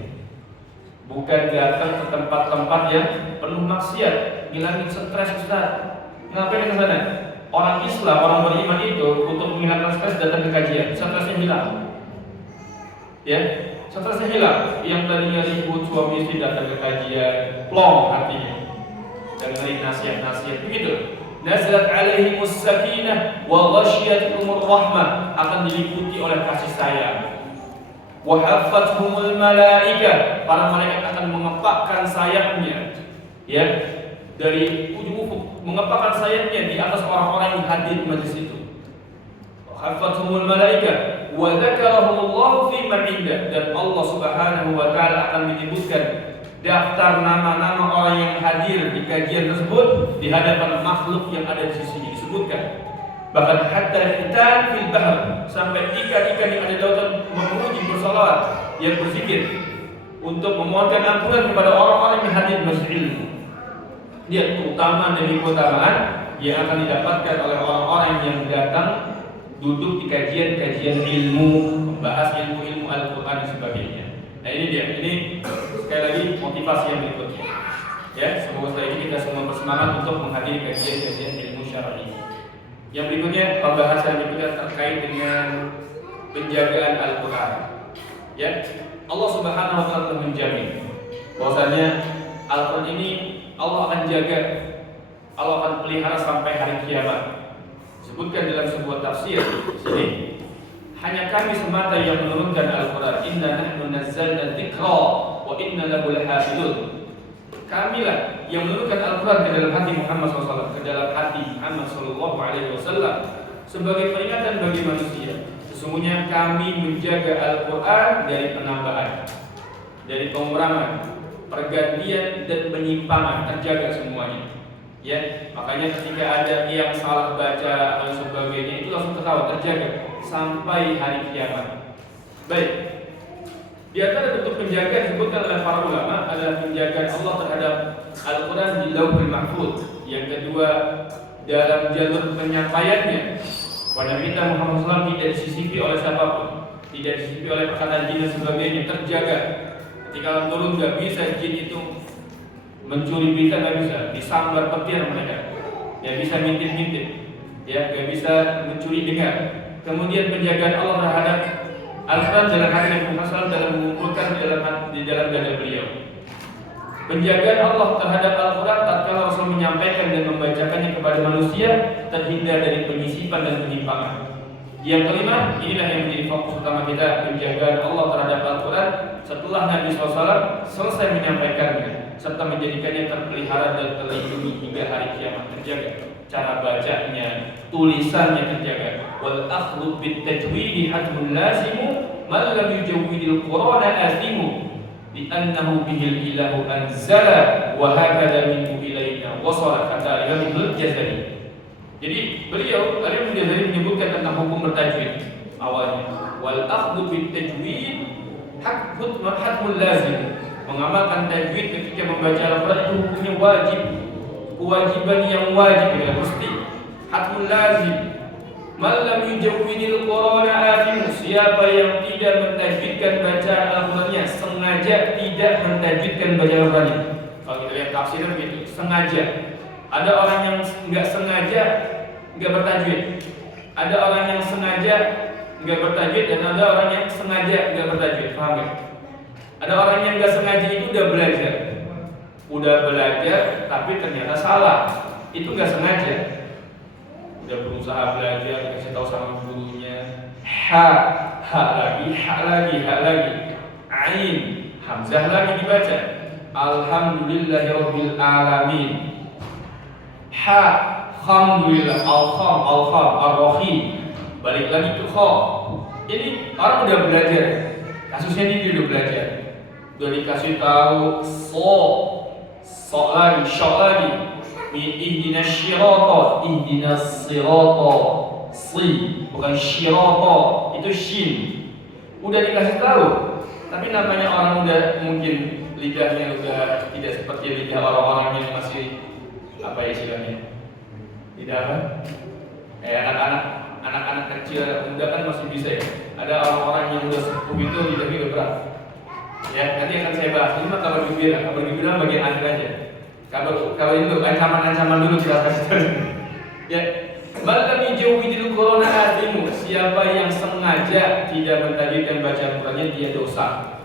Bukan datang ke tempat-tempat yang penuh maksiat, ngilangin stres Ustaz. Ngapain ke sana? Orang Islam, orang beriman itu untuk menghilangkan stres datang ke kajian, stresnya hilang. Ya, stresnya hilang. Yang tadinya ribut suami istri datang ke kajian, plong hatinya. Dengerin nasihat-nasihat begitu. Nazalat alaihimus sakinah wa ghasyiyatuhumur rahmah, akan diliputi oleh kasih sayang. Wa haffathumul malaikah, para malaikat akan mengepakkan sayapnya. Ya, dari ujung ufuk mengepakkan sayapnya di atas orang-orang yang hadir di majelis itu. Haffathumul malaikah wa dzakarahumullahu fi man indah, dan Allah Subhanahu wa taala akan menyebutkan daftar nama-nama orang yang hadir di kajian tersebut di hadapan makhluk yang ada di sisinya, disebutkan. Bahkan hatta hitan fil bahr, sampai ikan-ikan yang ada di lautan memuji bersalawat, yang berzikir untuk memohonkan ampunan kepada orang-orang yang hadir di masjid ilmu. Dia keutamaan demi keutamaan yang akan didapatkan oleh orang-orang yang datang duduk di kajian-kajian ilmu, membahas ilmu-ilmu Al-Quran dan sebagainya. Nah ini dia, ini sekali lagi motivasi yang berikutnya. Ya, semoga setelah ini kita semua bersemangat untuk menghadiri kajian-kajian ilmu syar'i. Yang berikutnya, pembahasan berikutnya terkait dengan penjagaan Al-Quran. Ya, Allah Subhanahu wa taala menjamin bahwasanya Al-Quran ini Allah akan jaga, Allah akan pelihara sampai hari kiamat. Sebutkan dalam sebuah tafsir di sini, hanya kami semata yang menurunkan Al-Quran. Inna nahnu nazzalna dzikra wa inna lahu lahafidun. Kamilah yang menurunkan Al-Quran ke dalam hati Muhammad SAW, ke dalam hati Muhammad SAW sebagai peringatan bagi manusia. Sesungguhnya kami menjaga Al-Quran dari penambahan, dari pengurangan, pergantian dan penyimpangan, terjaga semuanya. Ya, makanya ketika ada yang salah baca atau sebagainya itu langsung ketahuan, terjaga sampai hari kiamat. Baik. Di antara bentuk penjagaan disebutkan oleh para ulama adalah penjagaan Allah terhadap Al-Quran di Lauhul Mahfuz. Yang kedua, dalam jalur penyampaiannya kepada kita Muhammad SAW tidak disisipi oleh siapapun, tidak disisipi oleh perkataan jin dan sebagainya, terjaga. Ketika turun nggak bisa jin itu mencuri berita, nggak bisa, disambar petir mereka, nggak bisa ngintip-ngintip, ya nggak bisa mencuri dengar. Kemudian penjagaan Allah terhadap Al-Quran dalam hati Nabi Muhammad SAW dalam mengumpulkan di dalam dada beliau. Penjagaan Allah terhadap Al-Quran tatkala Rasul menyampaikan dan membacakannya kepada manusia terhindar dari penyisipan dan penyimpangan. Yang kelima, inilah yang menjadi fokus utama kita, penjagaan Allah terhadap Al-Quran setelah Nabi SAW selesai menyampaikannya serta menjadikannya terpelihara dan terlindungi hingga hari kiamat, terjaga. Cara bacanya, tulisannya terjaga. Wal akhdhu bit tajwid hatmun lazimu man lam yujawwidil Qur'ana azimu bi annahu bihil ilahu anzala wa hakada minhu ilaina wasala, kata Imam Ibnu Jazari. Jadi beliau Imam Jazari menyebutkan tentang hukum bertajwid awalnya. Wal akhdhu bit tajwid hatmun lazim, mengamalkan tajwid ketika membaca Al-Quran itu hukumnya wajib, kewajiban yang wajib, ya mesti, hatmun lazim. Man lam yujawwidil Qur'ana athim, siapa yang tidak mentajwidkan bacaan Al-Qur'annya, sengaja tidak mentajwidkan bacaan Al-Qur'annya. Kalau kita lihat tafsirnya begitu, sengaja. Ada orang yang enggak sengaja enggak bertajwid. Ada orang yang sengaja enggak bertajwid dan ada orang yang sengaja enggak bertajwid. Paham enggak? Ada orang yang enggak sengaja itu udah belajar tapi ternyata salah. Itu enggak sengaja. Udah berusaha belajar, dikasih tahu sama gurunya, ha lagi, ain, hamzah lagi dibaca, alhamdulillahirabbil alamin, alhamdulillah, al-kham, ar-rahim, balik lagi ke kha. Jadi orang udah belajar, kasusnya dia udah belajar, udah dikasih tahu so lagi, sya lagi, ihdinas sirata, ihdinas sirata, si, bukan sirata, itu shin. Udah dikasih tahu, tapi namanya orang udah mungkin lidahnya udah tidak seperti lidah orang-orang yang masih apa ya istilahnya, lidah apa? Kayak anak-anak anak-anak kecil, muda kan masih bisa ya. Ada orang-orang yang udah sepuh itu lidahnya udah berat. Ya, nanti akan saya bahas. Ini mah kabar gembira. Kabar gembira bagian akhir aja. Kalau itu ancaman-ancaman dulu kita kasih. Ya, Balam yujawidil Qur'ana asimu. Siapa yang sengaja tidak mentajwidkan bacaan Qur'annya, dia dosa.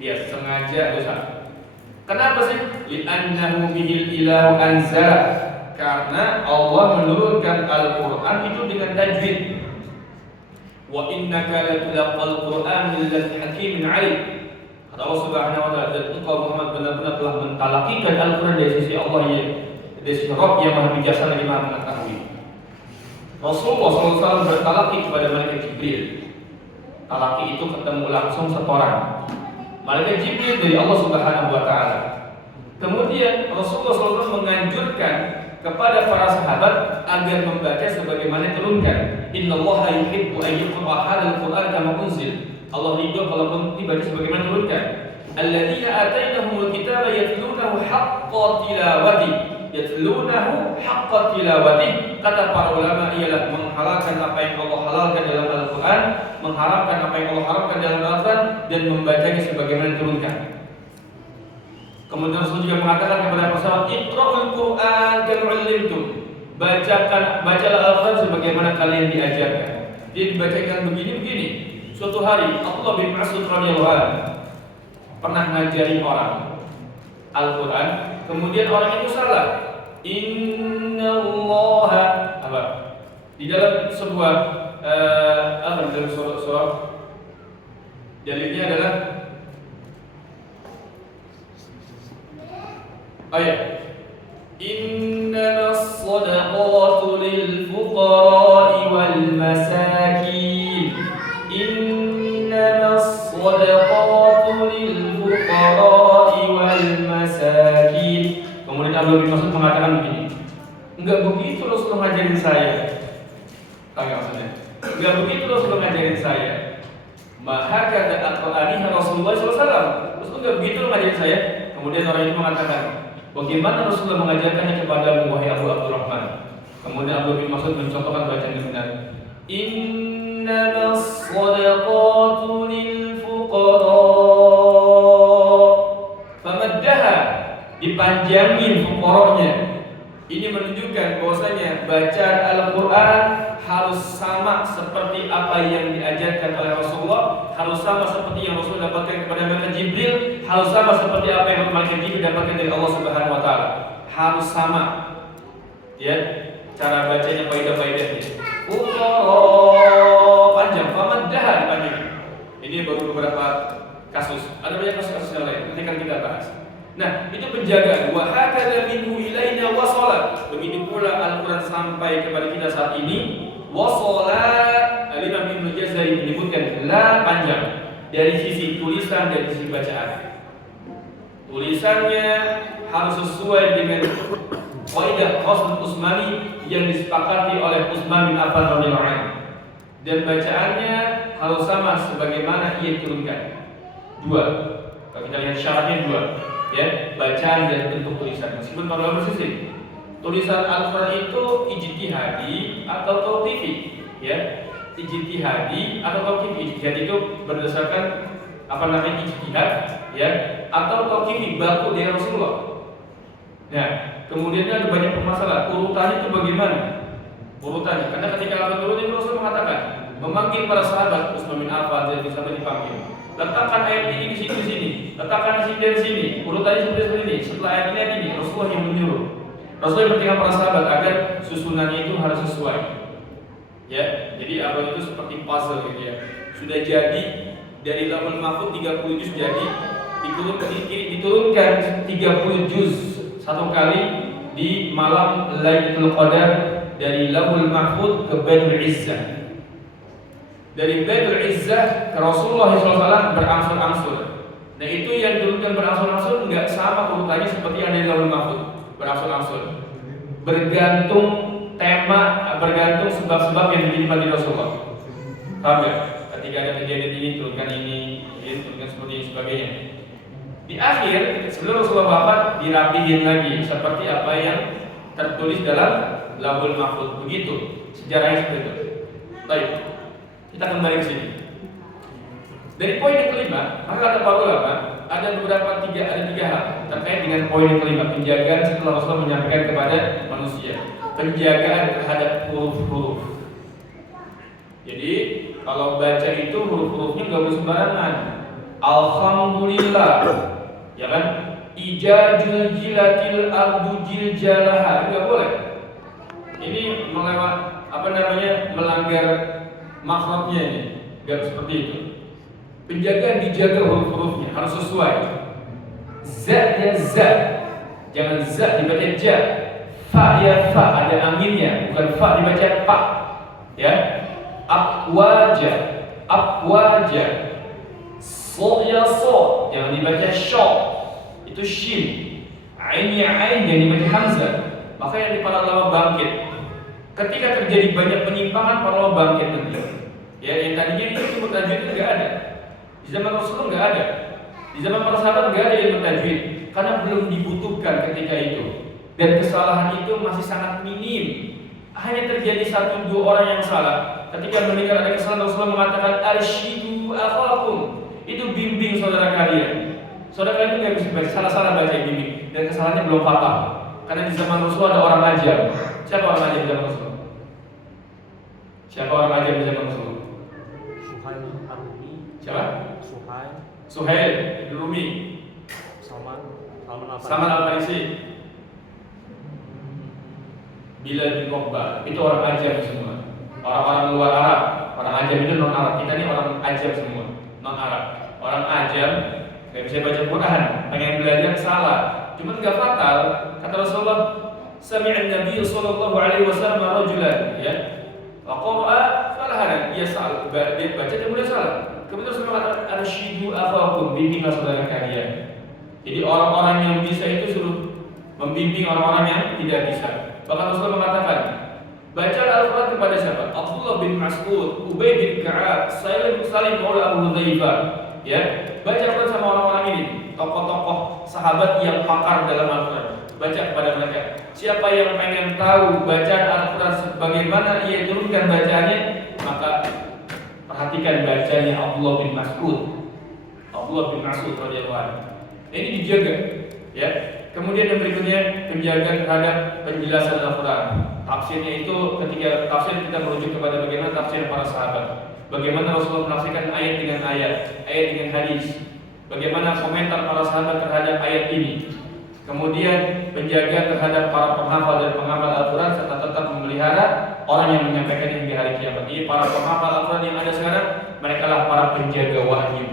Dia sengaja dosa. Kenapa sih? Li'annahu bihil ilahu anzala. Karena Allah menurunkan Al-Qur'an itu dengan tajwid. Wa innaka latulaqal Qur'an min ladun hakimin 'alim. Kata Allah Subhanahu wa ta'ala, dan engkau Muhammad benar-benar telah mentalakikan Al-Qur'an dari sisi Allah, dari sisi Rabb yang Maha Bijaksana lagi Maha Mengetahui. Rasulullah SAW bertalaki kepada malaikat Jibril. Talaki itu ketemu langsung setoran. Malaikat Jibril dari Allah Subhanahu wa ta'ala. Kemudian Rasulullah SAW menganjurkan kepada para sahabat agar membaca sebagaimana diturunkan. Innallaha yuhibbu an yuqra hadzal Qur'an kama unzil. Allah ridho kalau dibaca sebagaimana diturunkan. Alladzina atainahumul kitaba yatlunahu haqqa tilawati. Yatlunahu haqqa tilawati. Kata para ulama ialah menghalalkan apa yang Allah halalkan dalam Al-Qur'an, mengharamkan apa yang Allah haramkan dalam Al-Qur'an, dan membacanya sebagaimana diturunkan. Kemudian Rasul juga mengatakan kepada para sahabat, Iqra'ul Qur'an kama 'ullimtum. Bacalah Al-Qur'an sebagaimana kalian diajarkan. Dia dibacakan begini-begini. Suatu hari Abdullah bin Mas'ud radhiyallahu anhu pernah ngajarin orang Al-Qur'an, kemudian orang itu salah. Innallaha apa? Di dalam sebuah dalam surah dalilnya adalah ayat innamas shadaqatu lil fuqara'i wal masakin. Innamas shadaqatu lil fuqara'i wal masakin. Kemudian Abdullah bin Mas'ud mengatakan begini, enggak begitu Rasulullah ngajarin saya. Tahu maksudnya? Enggak begitu Rasulullah ngajarin saya. Maka kata Al-Qur'ani Rasulullah SAW. Rasulullah enggak begitu ngajarin saya. Kemudian orang itu mengatakan, bagaimana Rasulullah mengajarkannya kepada wahai Abu Abdurrahman? Kemudian Abdullah bin Mas'ud mencontohkan bacaan yang benar. Innamas shadaqatu lil fuqara. Famaddaha, dipanjangin fuqaranya. Ini menunjukkan bahwasanya bacaan Al-Qur'an harus sama seperti apa yang diajarkan oleh Rasulullah, harus sama seperti yang Rasul dapatkan kepada malaikat Jibril, harus sama seperti apa yang malaikat Jibril dapatkan dari Allah Subhanahu wa taala. Harus sama. Ya, cara bacanya faedah-faedahnya. Panjang, famaddaha dipanjang. Ini baru beberapa kasus. Ada banyak kasus-kasus yang lain, nanti akan kita bahas. Nah, itu penjagaan. Wa hakadha minhu ilaina wasala. Begitu pula Al-Qur'an sampai kepada kita saat ini. Wasala, Imam Ibnu Jazari menyebutkan la panjang dari sisi tulisan dan sisi bacaan. Tulisannya harus sesuai dengan kaidah Qasul Utsmani yang disepakati oleh Utsman bin Affan radhiyallahu anhu. Dan bacaannya harus sama sebagaimana ia diturunkan. Dua. Kalau kita lihat syaratnya dua. Ya, bacaan dan bentuk tulisan. Meskipun para ulama bersisih, tulisan Al-Qur'an itu ijtihadi atau tauqifi, ya. Ijtihadi atau tauqifi. Ijtihad itu berdasarkan apa namanya ijtihad, ya, atau tauqifi baku dari Rasulullah. Nah, kemudian ada banyak permasalahan. Urutannya itu bagaimana? Urutannya, karena ketika Al-Qur'an turun itu Rasul mengatakan, memanggil para sahabat, Utsman bin Affan dan sahabat dipanggil. Letakkan ayat ini di sini, letakkan di sini, urutannya seperti ini. Setelah ayat ini, Rasulullah yang menyuruh. Rasulullah yang bertingkah para sahabat agar susunannya itu harus sesuai. Ya, jadi Al-Qur'an itu seperti puzzle gitu ya. Sudah jadi dari Lauhul Mahfuz 30 juz jadi diturunkan 30 juz satu kali di malam Lailatul Qadar dari Lauhul Mahfuz ke Baitul Izzah. Dari Baitul Izzah ke Rasulullah SAW berangsur-angsur. Nah itu yang diturunkan berangsur-angsur enggak sama urutannya seperti yang ada di Lauhul Mahfuz, berangsur-angsur. Bergantung tema, bergantung sebab-sebab yang ditimpa di Rasulullah. Paham ya? Ketika ada kejadian ini turunkan ini turunkan seperti ini sebagainya. Di akhir sebelum Rasulullah wafat dirapihin lagi seperti apa yang tertulis dalam Lauhul Mahfuz. Begitu sejarahnya seperti itu. Baik, kita kembali ke sini. Dari poin yang kelima, maka kata para ulama ada tiga hal terkait dengan poin yang kelima, penjagaan setelah Rasulullah menyampaikan kepada manusia, penjagaan terhadap huruf-huruf. Jadi kalau baca itu huruf-hurufnya nggak boleh sembarangan. Alhamdulillah, ya kan? Ijajul jilatil ardu jiljalaha, nggak boleh. Ini melanggar makhrajnya ini, nggak seperti itu. Penjagaan dijaga huruf-hurufnya harus sesuai. Za-nya za, jangan za dibaca ja. Fa ya fa, ada aminnya, bukan fa dibaca pa. Ya. Aqwaja, aqwaja. So ya so, jangan dibaca sho. Itu shin. Ainnya ain, jangan dibaca hamzah. Maka yang di para ulama bangkit. Ketika terjadi banyak penyimpangan, para ulama bangkit nanti. Ya, yang tadinya itu ilmu tajwid itu nggak ada. Di zaman Rasulullah nggak ada, di zaman para sahabat nggak ada ilmu tajwid karena belum dibutuhkan ketika itu, dan kesalahan itu masih sangat minim. Hanya terjadi 1-2 orang yang salah. Ketika mendengar ada kesalahan, Rasulullah mengatakan arsyidu akhakum, itu bimbing saudara kalian. Saudara kalian itu nggak bisa baca, salah-salah baca bimbing, dan kesalahannya belum fatal. Karena di zaman Rasulullah ada orang ajam. Siapa orang ajam di zaman Rasulullah? Siapa orang ajam di zaman Rasulullah? Siapa? Suhail Rumi, Salman Al-Farisi, Bilal bin Uqbah. Itu orang ajam semua. Orang-orang luar Arab. Orang ajam itu non Arab. Kita ini orang ajam semua, non Arab. Orang ajam nggak bisa baca Quran, pengen belajar salah. Cuma nggak fatal. Kata Rasulullah, sami'an Nabi sallallahu alaihi wasallam rajulan, ya. Qara'a falahanan, dia salah, dia baca dan mulai salah. Kemudian Rasulullah mengatakan arsyidu akhakum, bimbinglah saudara kalian. Jadi orang-orang yang bisa itu suruh membimbing orang-orang yang tidak bisa. Bahkan Rasulullah mengatakan, baca Al-Quran kepada siapa? Abdullah bin Mas'ud, Ubay bin Ka'ab, Salim maula Abu Hudzaifah. Ya, baca Al-Quran sama orang-orang ini, tokoh-tokoh sahabat yang pakar dalam Al-Quran. Baca kepada mereka. Siapa yang pengen tahu bacaan Al-Quran sebagaimana ia turunkan bacaannya, maka perhatikan bacanya Abdullah bin Mas'ud. Abdullah bin Mas'ud radhiyallahu anhu. Ini dijaga, ya. Kemudian yang berikutnya, penjagaan terhadap penjelasan Al-Quran. Tafsirnya itu, ketika tafsir kita merujuk kepada bagaimana tafsir para sahabat, bagaimana Rasulullah menafsirkan ayat dengan ayat dengan hadis, bagaimana komentar para sahabat terhadap ayat ini. Kemudian penjagaan terhadap para penghafal dan pengamal Al-Quran, serta tetap memelihara orang yang menyampaikan hingga hari kiamat. Ini para penghafal Al-Quran yang ada sekarang, mereka lah para penjaga wahyu.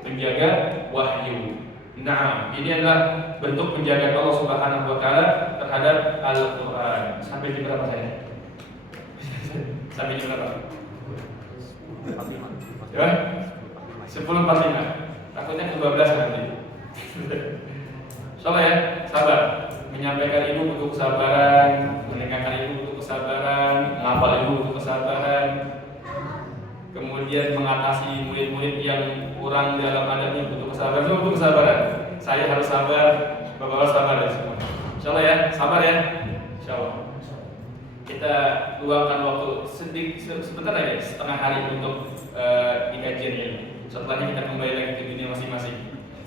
Penjaga wahyu. Nah, ini adalah bentuk penjagaan Allah Subhanahu wa Ta'ala terhadap Al-Quran. Sampai di berapa saya? Sampai di berapa? 10:45. Takutnya ke 12 nanti. Soalnya ya, sabar. Menyampaikan ibu butuh kesabaran, mendengarkan ibu butuh kesabaran, menghafal ibu butuh kesabaran. Kemudian mengatasi murid-murid yang kurang dalam adabnya butuh kesabaran. Semua butuh kesabaran. Saya harus sabar, bapak-bapak sabar dan semua. Insyaallah ya, sabar ya. Insyaallah. Kita luangkan waktu sebentar aja, setengah hari untuk di kajian ini. Setelahnya kita kembali lagi ke dunia masing-masing.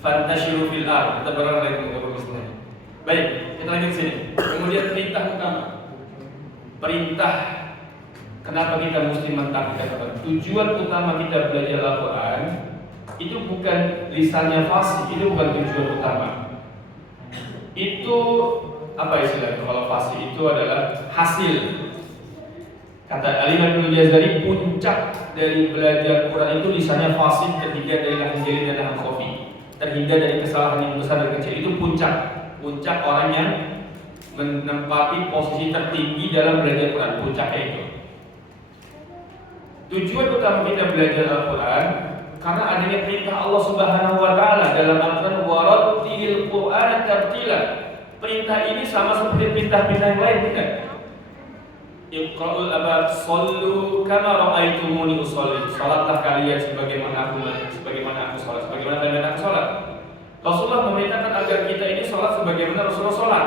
Fantashiru fil ardh. Kita berharap lagi untuk bermuslim. Baik, kita lanjut sini. Kemudian perintah utama. Perintah kenapa kita mesti mentaati Al-Quran? Tujuan utama kita belajar Al-Quran itu bukan lisannya fasih, itu bukan tujuan utama. Itu apa istilahnya? Kalau fasih itu adalah hasil. Kata Al-Imam Ibnu Jazari, puncak dari belajar Quran itu lisannya fasih, terhindar dari lahn jali dan lahn khafi, terhindar dari kesalahan yang besar dan kecil. Itu puncak. Puncak orang yang menempati posisi tertinggi dalam belajar Quran. Puncaknya itu. Tujuan utama kita belajar Al-Quran karena adanya perintah Allah Subhanahu wa Ta'ala dalam Al-Quran, warattilil Qur'ana tartila. Perintah ini sama seperti perintah-perintah yang lain, bukan? Iqra'ul abad sallu kama ra'aitumuni usolli. Salatlah kalian sebagaimana aku salat, sebagaimana kalian aku salat. Rasulullah memerintahkan agar kita ini salat sebagaimana Rasulullah salat.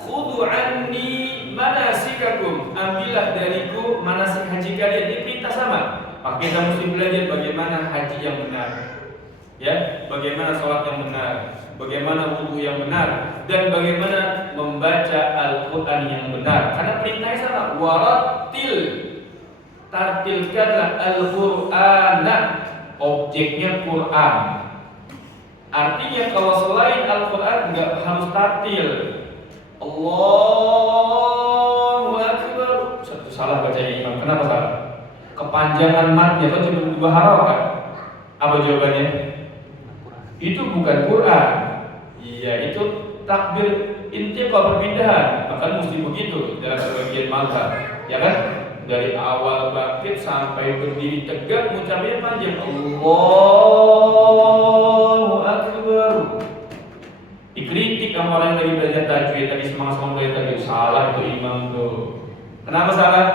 Khudhu anni manasikakum, ambillah dariku manasik sama. Maka kita mesti belajar bagaimana haji yang benar, ya, bagaimana sholat yang benar, bagaimana wudu yang benar, dan bagaimana membaca Al-Quran yang benar. Karena perintahnya sama, warattil, tartilkanlah Al-Qur'ana, objeknya Quran. Artinya kalau selain Al-Quran nggak harus tartil. Allahu Akbar. Satu salah bacanya imam. Kenapa salah? Kepanjangan matnya kan cuma 2 harokat. Apa jawabannya? Itu bukan Quran. Iya, itu takbir intiqal, perpindahan. Maka mesti begitu dalam sebagian mazhab, ya kan? Dari awal bangkit sampai berdiri tegak mengucapnya panjang. Allahu Akbar. Dikritik sama orang yang lagi belajar tajwid, tadi semangat belajar tajwid, salah itu imam tuh. Kenapa salah?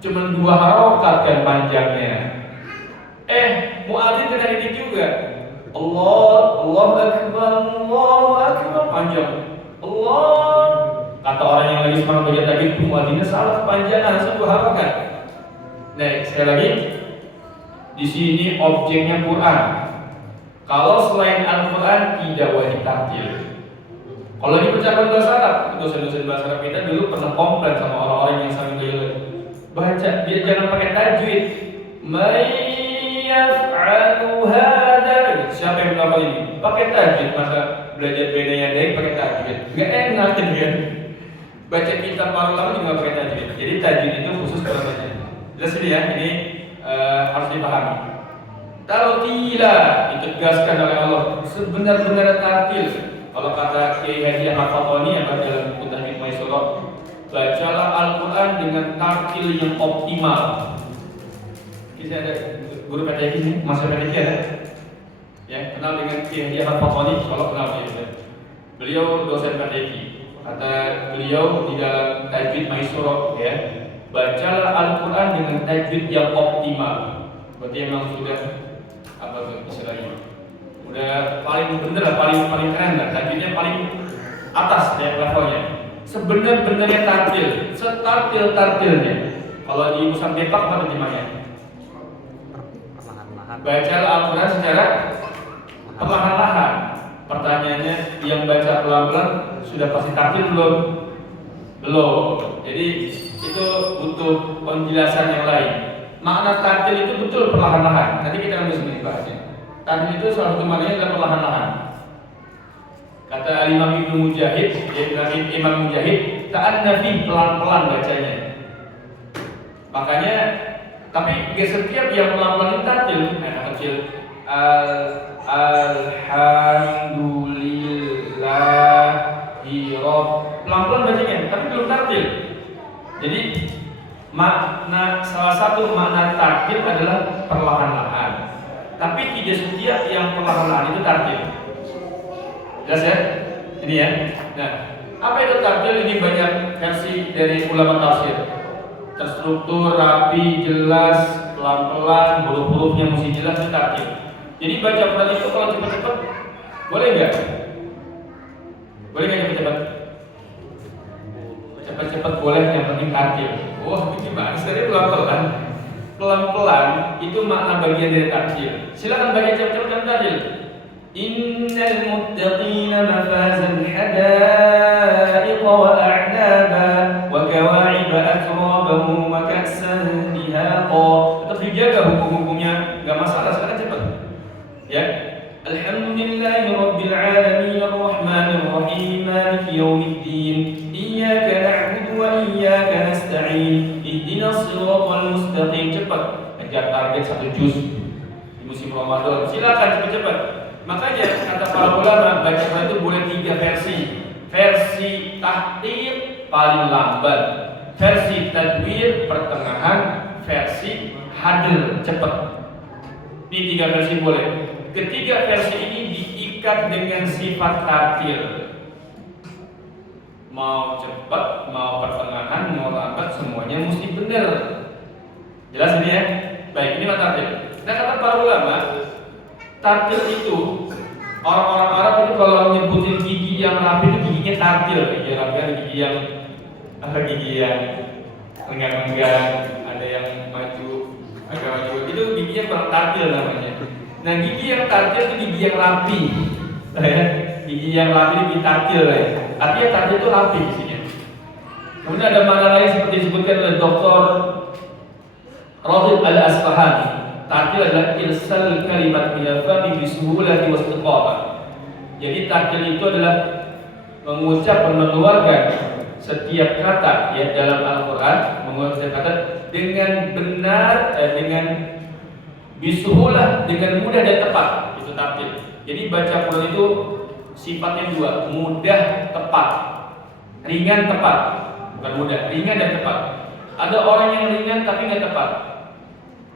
Cuma 2 harokat kan panjangnya. Muadzin kena didik juga. Allahu Akbar panjang. Allah. Kata orang yang lagi semangat belajar tajwid, muadzinnya salah kepanjangan, 2 harokat. Nah, sekali lagi, di sini objeknya Quran. Kalau selain Al-Quran tidak wajib tartil. Kalau dibacakan bahasa Arab, dosen-dosen bahasa Arab kita dulu pernah komplain sama orang-orang yang sambil belajar baca, dia jangan pakai tajwid. May yaf'alu hadza. Siapa yang melakukan ini? Pakai tajwid, masa belajar bedanya dari pakai tajwid? Enggak enak kan? Baca kitab para ulama juga pakai tajwid. Jadi tajwid itu khusus para baca. Jelas ini ya, ini harus dipahami. Tartila ditegaskan oleh Allah, sebenar-benar tartil. Kalau kata Kiai Haji Ahmad Fatoni yang dalam buku Tahmid Maisurah, bacalah Al-Quran dengan tartil yang optimal. Kita ada guru PTK ini, masa PTK ada? Ya, kenal dengan Kiai Haji Ahmad Fatoni, kalau kenal dia. Beliau dosen PTK. Kata beliau di dalam Tahmid Maisurah, ya, bacalah Al-Quran dengan tajwid yang optimal. Berarti memang sudah apa tuh istilahnya? Udah paling bener lah, paling keren lah, tajwidnya paling atas ya levelnya. Sebenar-benarnya tartil, setartil-tartilnya. Kalau di Musam Depak apa terjemahnya? Bacalah Al-Quran secara perlahan-lahan. Pertanyaannya, yang baca pelan-pelan sudah pasti tartil belum? Belum. Jadi itu butuh penjelasan yang lain. Makna tartil itu betul perlahan-lahan. Nanti kita akan bisa bahasnya. Tartil itu salah satu maknanya adalah perlahan-lahan. Kata Imam Ibnu Mujahid, Imam Mujahid, ta'anna fi, pelan-pelan bacanya. Makanya, tapi gak setiap yang pelan-pelan itu tartil. Anak kecil, alhamdulillahi pelan-pelan bacanya, tapi belum tartil. Jadi makna, salah satu makna tartil adalah perlahan-lahan. Tapi tidak setiap yang perlahan-lahan itu tartil. Jelas ya? Ini ya. Nah, apa itu tartil? Ini banyak versi dari ulama tafsir. Terstruktur, rapi, jelas, pelan-pelan, huruf-hurufnya mesti jelas, itu tartil. Jadi baca Quran itu kalau cepat-cepat boleh nggak? Boleh nggak cepat-cepat? Cepat-cepat boleh, yang penting tartil. Wah, ini gimana? Sebenarnya pelan-pelan. Pelan-pelan itu makna bagian dari tartil. Silakan baca cepat-cepat dan tartil. Innal muttaqina mafazan hadaiqa wa a'naba wa kawa'iba atrabahu wa ka'san dihaqa. Tetap dijaga hukum-hukumnya, enggak masalah, silakan cepat. Ya. Alhamdulillahi rabbil alamin arrahmanir rahim maliki yaumiddin iyyaka na'budu wa iyyaka nasta'in ihdinas siratal mustaqim. Cepat kejar target 1 juz di musim Ramadan. Silakan cepat-cepat. Makanya kata para ulama, baca Quran itu boleh 3 versi. Versi tahtir paling lambat, versi tadwir pertengahan, versi hadir cepat. Ini 3 versi boleh. Ketiga versi ini diikat dengan sifat tartil. Mau cepat, mau pertengahan, mau lambat, semuanya mesti benar. Jelas ini ya? Baik, ini tartil. Nah, kata para ulama, tartil itu orang-orang Arab itu kalau nyebutin gigi yang rapi itu giginya tartil. Gigi rapi ada gigi yang lenggang-lenggang, ada yang maju, Itu giginya kurang tartil namanya. Nah gigi yang tartil itu gigi yang rapi. Gigi yang rapi itu gigi tartil ya. Artinya tartil itu rapi isinya. Kemudian ada makna lain seperti disebutkan oleh Dr. Raghib Al-Asfahani. Tartil adalah irsal kalimat minal fami bisuhulati wastiqamah. Jadi tartil itu adalah mengucap dan mengeluarkan setiap kata ya dalam Al-Quran, mengeluarkan setiap kata dengan benar, dengan bisuhulah, dengan mudah dan tepat. Itu tartil. Jadi baca Quran itu sifatnya dua, mudah, tepat. Ringan, tepat. Bukan mudah, ringan dan tepat. Ada orang yang ringan tapi nggak tepat.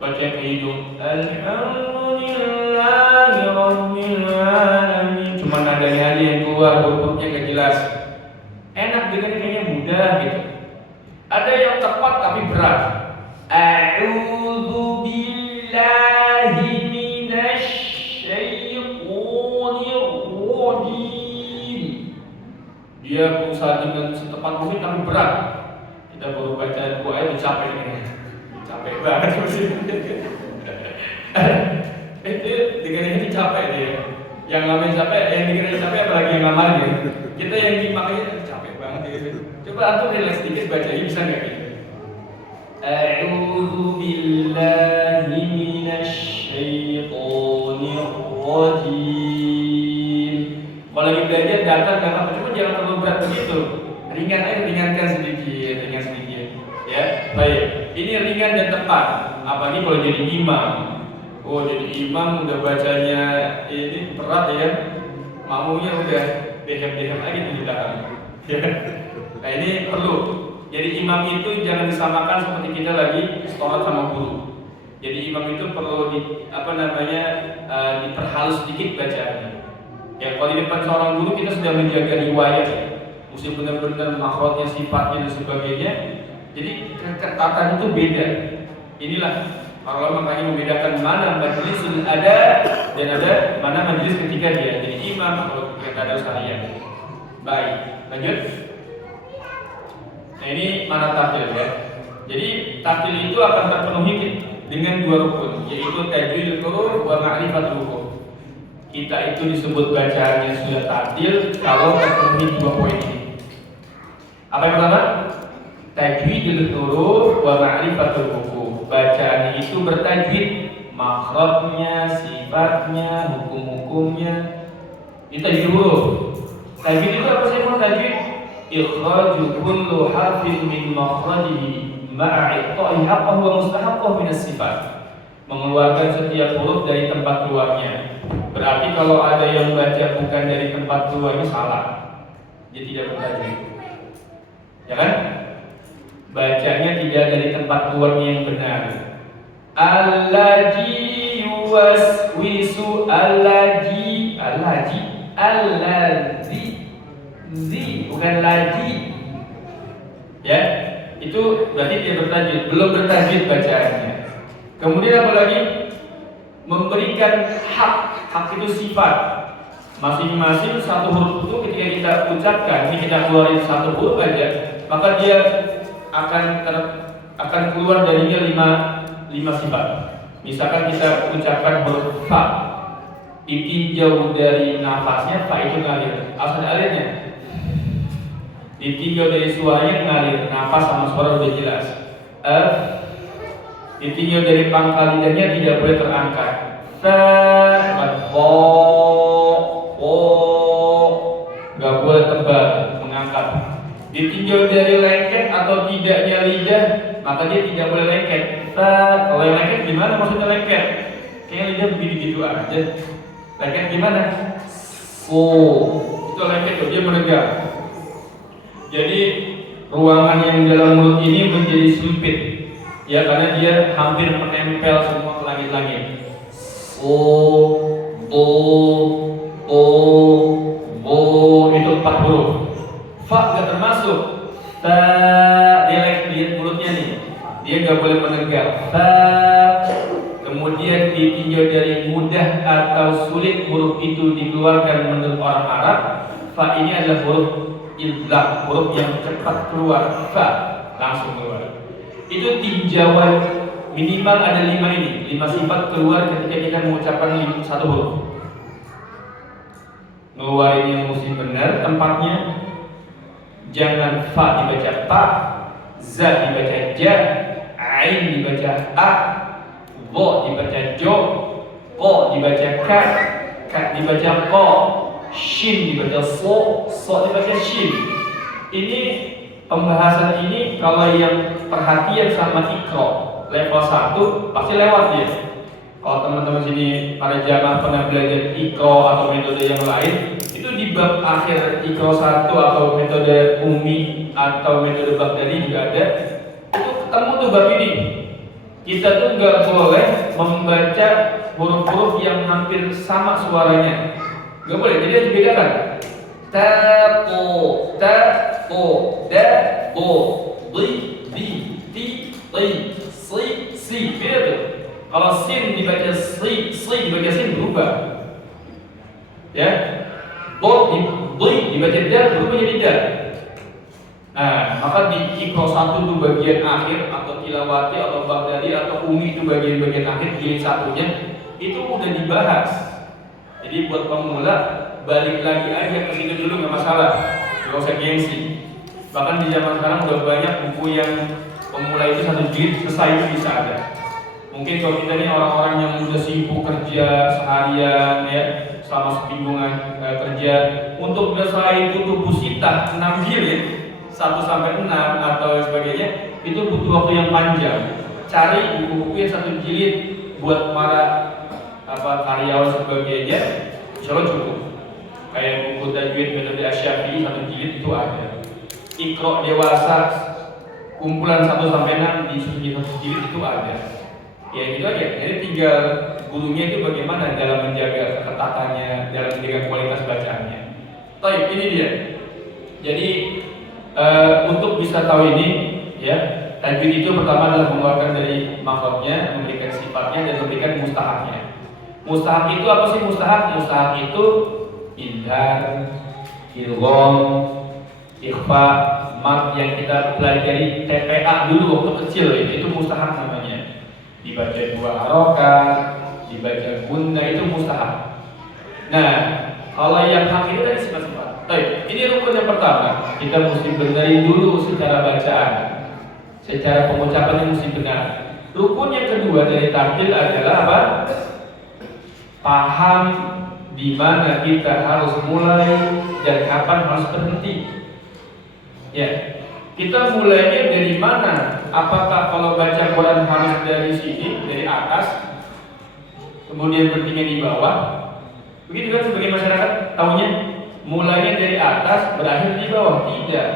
Baca yang kayak hidung, Alhamdulillahirabbil alamin. Cuma nadanya aja yang keluar, hurufnya nggak jelas. Enak dengar kayaknya mudah gitu. Ada yang tepat tapi berat. A'udzu billahi minasy syaithanir rajim. Dia berusaha dengan setepat mungkin tapi berat. Kita baru baca 2 ayat capek nih. Capek banget sih. Itu dengarnya capek dia. Yang namanya capek, yang dengarnya capek apalagi yang ngamalnya. Kita yang dimakanya capek banget gitu. Coba antum relax dikit bacanya bisa nggak gitu? A'udzu billahi minasy syaithanir rajim. Kalau lagi belajar datar nggak apa-apa, cuma jangan terlalu berat begitu. Ringan aja, ringankan sedikit, ringan sedikit. Ya, baik. Ini ringan dan tepat. Apalagi kalau jadi imam. Oh, jadi imam udah bacanya ini berat ya. Makmumnya udah dehem-dehem lagi di belakang. Nah ini perlu. Jadi imam itu jangan disamakan seperti kita lagi sholat sama guru. Jadi imam itu perlu diperhalus sedikit bacaannya. Ya kalau di depan seorang guru kita sudah menjaga riwayat, mesti benar-benar makhrajnya, sifatnya dan sebagainya. Jadi ketatan itu beda. Inilah para ulama makanya membedakan mana majlisul ada dan ada mana majelis ketika dia jadi imam atau ketika ada sekalian. Baik, lanjut. Nah ini mana tartil ya. Jadi tartil itu akan terpenuhi dengan 2 rukun, yaitu tajwidul huruf wa ma'rifatul huruf. Kita itu disebut bacaannya sudah tartil kalau terpenuhi 2 poin ini. Apa yang pertama? Tajwidul huruf wa ma'rifatul huruf. Bacaannya itu bertajwid, makhrajnya, sifatnya, hukum-hukumnya. Itu tajwid huruf. Tajwid itu apa sih mau tajwid? Ikhraju kullu harfin min makhrajihi ma'a itta'i haqqahu wa mustahaqqahu min as-sifat. Mengeluarkan setiap huruf dari tempat keluarnya. Berarti kalau ada yang baca bukan dari tempat keluarnya salah. Dia tidak bertajwid. Ya kan? Bacanya tidak dari tempat keluarnya yang benar. Allazi yuwaswisu allazi zi bukan laji. Ya, itu berarti dia bertajwid, belum bertajwid bacaannya. Kemudian apa lagi? Memberikan hak itu sifat. Masing-masing satu huruf itu ketika kita ucapkan, ini kita keluarin satu huruf aja, maka dia akan keluar darinya 5 sifat. Misalkan kita ucapkan huruf fa, ditinjau dari nafasnya, fa itu ngalir, asal alirnya. Ditinjau dari suaranya ngalir, nafas sama suara udah jelas. Ditinjau dari pangkal lidahnya tidak boleh terangkat. Gak boleh tebal mengangkat. Ditinjau dari lengket atau tidaknya lidah, maka dia tidak boleh lengket. Kalau yang lengket gimana maksudnya lengket? Kayaknya lidah begitu-gitu aja. Lengket gimana? Itu lengket tuh, dia menegak. Jadi ruangan yang dalam mulut ini menjadi sempit, ya karena dia hampir menempel semua ke langit-langit. Itu 4 huruf. Fa gak termasuk. Dia lihat mulutnya nih, dia gak boleh menegak. Kemudian ditinjau dari mudah atau sulit huruf itu dikeluarkan menurut orang Arab. Fa ini adalah huruf idlaq, huruf yang cepat keluar, fa langsung keluar. Itu tinjauan minimal ada 5 sifat keluar ketika kita mengucapkan satu huruf. Ngeluarinnya mesti benar tempatnya. Jangan fa dibaca ta, za dibaca ja, ain dibaca a, dho dibaca jo, ko dibaca ka dibaca ko, shin dibaca so dibaca shin. Ini pembahasan ini kalau yang perhatian sama Iqra level 1 pasti lewat dia. Kalau teman-teman sini para jamaah pernah belajar Iqra atau metode yang lain, itu di bab akhir Iqra 1 atau metode Umi atau metode Baghdadi juga ada. Itu ketemu tuh bab ini. Kita tuh nggak boleh membaca huruf-huruf yang hampir sama suaranya. Nggak boleh, jadi harus dibedakan. Ta, to, da, do, di, ti, si, beda tuh. Kalau sin dibaca si dibaca sin berubah. Ya. Dibaca dal berubah jadi dal. Nah, maka di Iqra 1 itu bagian akhir atau tilawati atau Baghdadi atau Umi itu bagian-bagian akhir jilid 1-nya itu udah dibahas. Jadi buat pemula balik lagi aja ke situ dulu nggak masalah, nggak usah gengsi. Bahkan di zaman sekarang udah banyak buku yang pemula itu 1 jilid selesai itu bisa ada. Mungkin kalau kita ini orang-orang yang udah sibuk kerja seharian ya, selama semingguan kerja, untuk selesai butuh busita 6 jilid 1 sampai 6 atau sebagainya, itu butuh waktu yang panjang. Cari buku-buku yang 1 jilid buat para karyawan sebagainya, insya Allah cukup. Kayak buku tajwid metode Asy-Syafi'i 1 jilid itu ada. Iqra dewasa kumpulan 1 sampai 6 di 1 jilid itu ada. Ya gitu aja. Jadi tinggal gurunya itu bagaimana dalam menjaga ketataannya, dalam menjaga kualitas bacaannya. Baik, ini dia. Jadi untuk bisa tahu ini, ya, tajwid itu pertama adalah mengeluarkan dari makhrajnya, memberikan sifatnya dan memberikan mustahaknya. Mustahak itu apa sih mustahak? Mustahak itu idgham, idgham, ikhfa, mad yang kita pelajari TPA dulu waktu kecil itu mustahak namanya. Dibaca 2 harokat, dibaca gunna itu mustahak. Nah, kalau yang hak itu dari sifat-sifat. Baik, ini rukun yang pertama. Kita mesti benerin dulu secara bacaan, secara pengucapan yang mesti benar. Rukun yang kedua dari tampil adalah apa? Paham di mana kita harus mulai dan kapan harus berhenti. Ya, kita mulainya dari mana? Apakah kalau baca Quran harus dari sini, dari atas, kemudian berhentinya di bawah? Begitu kan sebagai masyarakat tahunya, mulainya dari atas, berakhir di bawah. Tidak.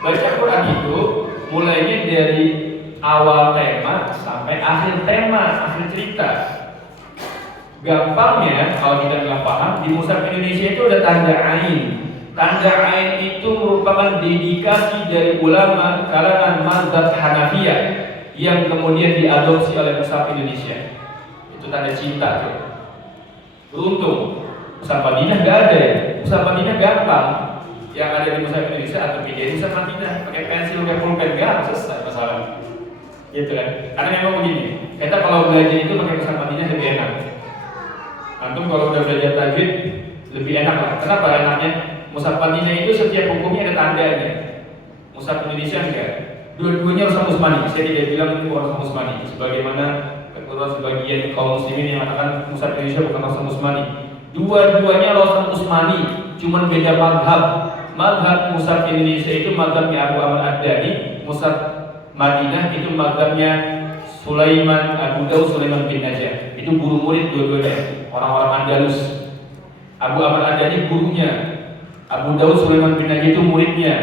Baca Quran itu mulainya dari awal tema sampai akhir tema, akhir cerita. Gampangnya kalau kita nggak paham, di Mushaf Indonesia itu ada tanda ain. Tanda ain itu merupakan dedikasi dari ulama kalangan mazhab Hanafiyah yang kemudian diadopsi oleh Mushaf Indonesia. Itu tanda cinta tuh. Beruntung Mushaf Madinah nggak ada ya. Mushaf Madinah gampang. Yang ada di Mushaf Indonesia atau di Mushaf Madinah pakai pensil, pakai pulpen, nggak selesai masalah. Gitu kan? Karena memang begini. Kita kalau belajar itu pakai Mushaf Madinah lebih enak. Antum kalau udah belajar tajwid lebih enak lah. Kenapa enaknya? Mushaf Madinah itu setiap hukumnya ada tandanya. Mushaf Indonesia enggak. Dua-duanya harus Usmani. Saya tidak bilang itu harus Usmani. Sebagaimana ketua sebagian kaum muslimin yang mengatakan Mushaf Indonesia bukan harus Usmani. Dua-duanya harus Usmani. Cuman beda madhab. Madhab Mushaf Indonesia itu madhabnya Abu Amr Ad-Dani. Mushaf Madinah itu madhabnya Sulaiman Abu Daud Sulaiman bin Najah. Itu guru murid dua-duanya. Orang-orang Andalus. Abu Amr Ad-Dani gurunya, Abu Daud Sulaiman bin Najah itu muridnya.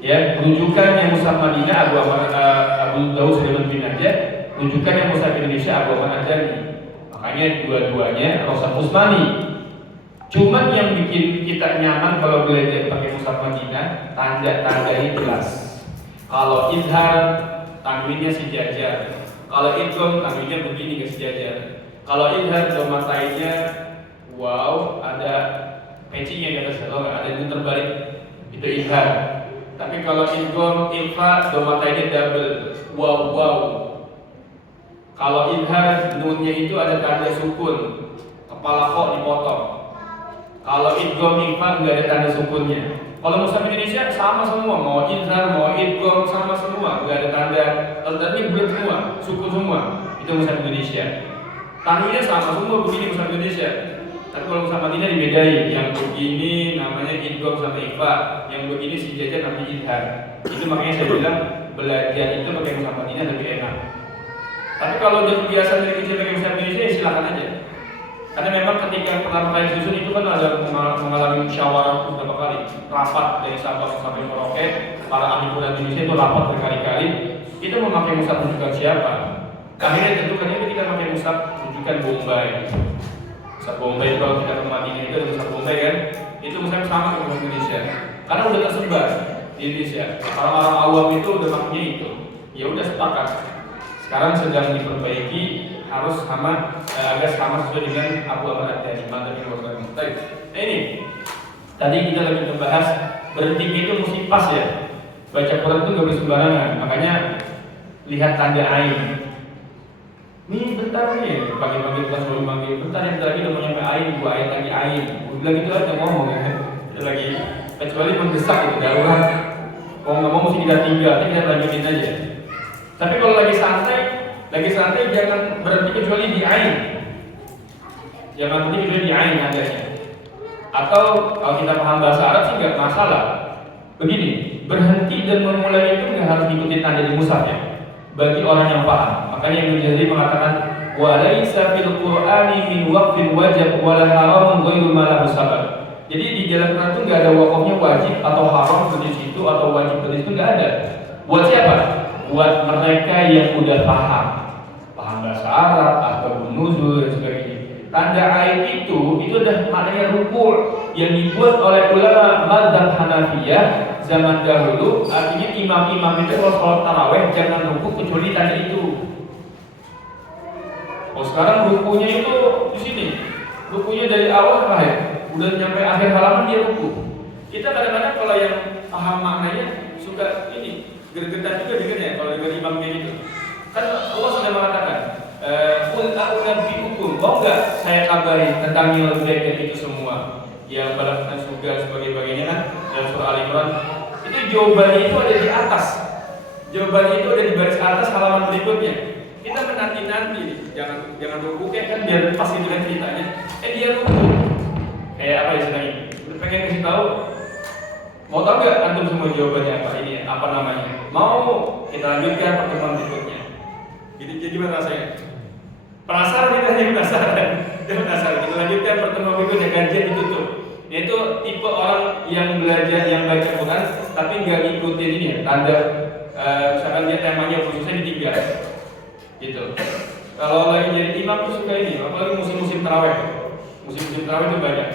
Ya, rujukannya Mushaf Madinah Abu Daud Sulaiman bin Najah, rujukannya Mushaf Indonesia Abu Amr Ad-Dani. Makanya dua-duanya Mushaf Usmani. Cuman yang bikin kita nyaman kalau belajar pakai Mushaf Madinah, tanda-tandanya jelas. Kalau idhar, tanwinnya sejajar. Kalau idgham, tanwinnya begini nggak sejajar. Kalau idhar domatainya wow, ada pecinya di atas, kalau nggak ada itu terbalik, itu idhar. Tapi kalau idgham, ikhfa, domatainya double, wow. Kalau idhar nunnya itu ada tanda sukun, kepala kok dipotong. Kalau idgham ikhfa nggak ada tanda sukunnya. Kalau mushaf Indonesia sama semua, mau idhar mau idgham sama semua, nggak ada tanda. Tandanya bulat semua, sukun semua. Itu mushaf Indonesia. Tangannya sama semua begini mushaf Indonesia. Tapi kalau mushaf Madinah dibedain, yang begini namanya idgham sama ikhfa, yang begini sejajar namanya idhar. Itu makanya saya bilang belajar itu pakai mushaf Madinah lebih enak. Tapi kalau udah kebiasaan dari kecil pakai mushaf Indonesia, ya silakan aja. Karena memang ketika pertama kali susun itu kan ada mengalami musyawarah beberapa kali, rapat dari Sabang sampai Merauke, para ahli Quran Indonesia itu rapat berkali-kali. Kita memakai mushaf rujukan siapa? Akhirnya tentukannya ketika memakai mushaf rujukan Bombay. Mushaf Bombay kalau kita ke Madinah itu ada mushaf Bombay kan, itu mushaf sama dengan mushaf Indonesia. Karena udah tersebar di Indonesia. Orang-orang awam itu udah makanya itu. Ya udah sepakat. Sekarang sedang diperbaiki, harus sama agak sama sesuai dengan Abu Ahmad Ad-Dhani, mantan Imam Bukhari. Baik. Nah ini tadi kita lagi membahas berhenti itu mesti pas ya. Baca Quran itu nggak boleh sembarangan. Makanya lihat tanda ain. Ini bentar nih, pagi-pagi kelas baru manggil. Bentar yang lagi udah mau nyampe ain, dua ayat lagi ain. Udah gitu aja ngomong ya. Itu lagi kecuali mendesak itu darurat. Kalau nggak mau mesti kita tinggal, kita lanjutin aja. Tapi kalau lagi santai jangan berhenti kecuali di ain. Jangan berhenti kecuali di ain adanya. Atau kalau kita paham bahasa Arab sih nggak masalah. Begini, berhenti dan memulai itu nggak harus ikutin tanda di mushaf ya. Bagi orang yang paham. Makanya Ibnu Jazari mengatakan wa laisa fil Qur'ani min waqfin wajib wala haramun ghairu ma lahu sabab. Jadi di dalam Quran itu nggak ada wakafnya wajib atau haram di situ atau wajib di situ nggak ada. Buat siapa? Buat mereka yang udah paham bahasa Arab atau nuzul dan sebagainya. Tanda ain itu udah maknanya rukul yang dibuat oleh ulama mazhab Hanafiyah zaman dahulu. Artinya imam-imam itu kalau sholat taraweh jangan rukuk kecuali tanda itu. Oh sekarang rukunya itu di sini. Rukunya dari awal ke akhir. Udah nyampe akhir halaman dia ruku. Kita kadang-kadang kalau yang paham maknanya suka ini gergetan juga dengannya kalau dengar imam kayak gitu. Kan Allah sudah mengatakan, "Qul a'unabbi'ukum." Mau enggak saya kabari tentang yang lebih baik dari itu semua? Yang balasan surga sebagai bagiannya kan dalam surah Al-Imran. Itu jawabannya itu ada di atas. Jawabannya itu ada di baris atas halaman berikutnya. Kita menanti-nanti nih, jangan ruku kan biar pasti dengan ceritanya. Dia ruku. Kayak apa istilahnya? Udah pengen kasih tahu. Mau tahu nggak antum semua jawabannya apa ini? Apa namanya? Mau kita lanjutkan pertemuan berikutnya. Jadi gimana rasanya? Penasaran kita hanya penasaran. Kita penasaran. Kita lanjutkan pertemuan berikutnya, kajian ditutup. Yaitu tipe orang yang belajar yang baca Quran tapi nggak ngikutin ini ya, tanda misalkan dia temanya khususnya ditinggal. Gitu. Kalau lagi jadi imam tuh suka ini, apalagi musim-musim tarawih. Musim-musim tarawih itu banyak.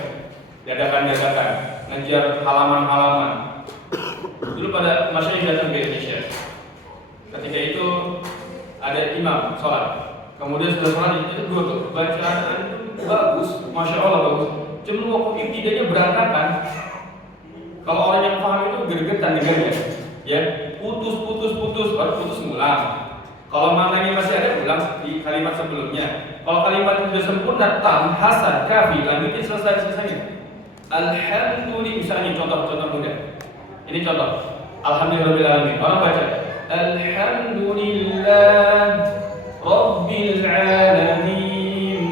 Dadakan-dadakan, ngejar halaman-halaman. Dulu pada masyarakat datang ke Indonesia. Ketika itu ada imam sholat, kemudian setelah sholat itu dua tuh bacaan bagus, masya Allah bagus. Cuma waktu ibtidanya berantakan. Kalau orang yang paham itu gergetan dengannya, ya putus, baru putus ngulang. Kalau maknanya masih ada ulang di kalimat sebelumnya. Kalau kalimat sudah sempurna, tam, hasan, kafi, lanjutin selesai. Alhamdulillah, misalnya contoh mudah. Ini contoh. Alhamdulillahirobbilalamin. Orang baca Alhamdulillah Rabbil Alamin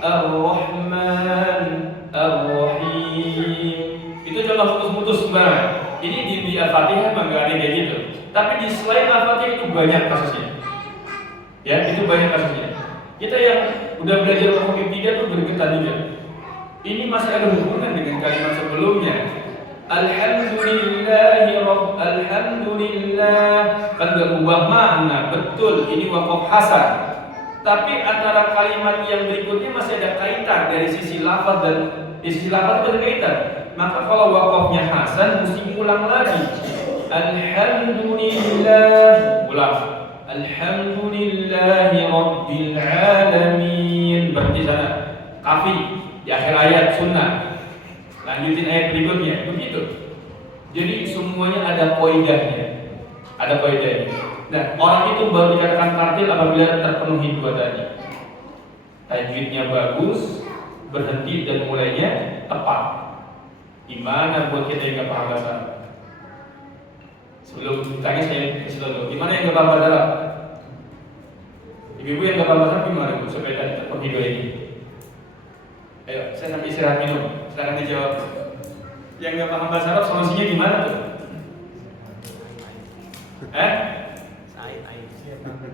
Ar-Rahman Ar-Rahim. Itu contoh putus-putus sembarangan. Ini di Al-Fatihah memang nggak ada kayak gitu. Tapi di selain Al-Fatihah itu banyak kasusnya. Ya, itu banyak kasusnya. Kita yang udah belajar hukum ibtidah tuh bergetar juga. Ini masih ada hubungan dengan kalimat sebelumnya. Alhamdulillah kan gak ubah makna, betul ini waqaf hasan. Tapi antara kalimat yang berikutnya masih ada kaitan dari sisi lafaz dan di sisi lafaz itu ada kaitan. Maka kalau waqafnya hasan mesti ulang lagi. Alhamdulillah, ulang. Alhamdulillahi Rabbil Alamin. Berarti sana kafi di akhir ayat sunnah. Lanjutin ayat berikutnya, begitu. Jadi semuanya ada kaidahnya. Ada kaidahnya. Nah, orang itu baru dikatakan tartil apabila terpenuhi dua tadi. Tajwidnya bagus, berhenti dan mulainya tepat. Gimana buat kita yang nggak paham bahasa Arab? Sebelum ditanya saya kasih tahu, gimana yang nggak paham bahasa Arab? Ibu-ibu yang nggak paham bahasa Arab gimana bu? Supaya tadi terpenuhi dua ini. Ayo, saya sambil istirahat minum. Silakan dijawab. Yang nggak paham bahasa Arab solusinya gimana tuh?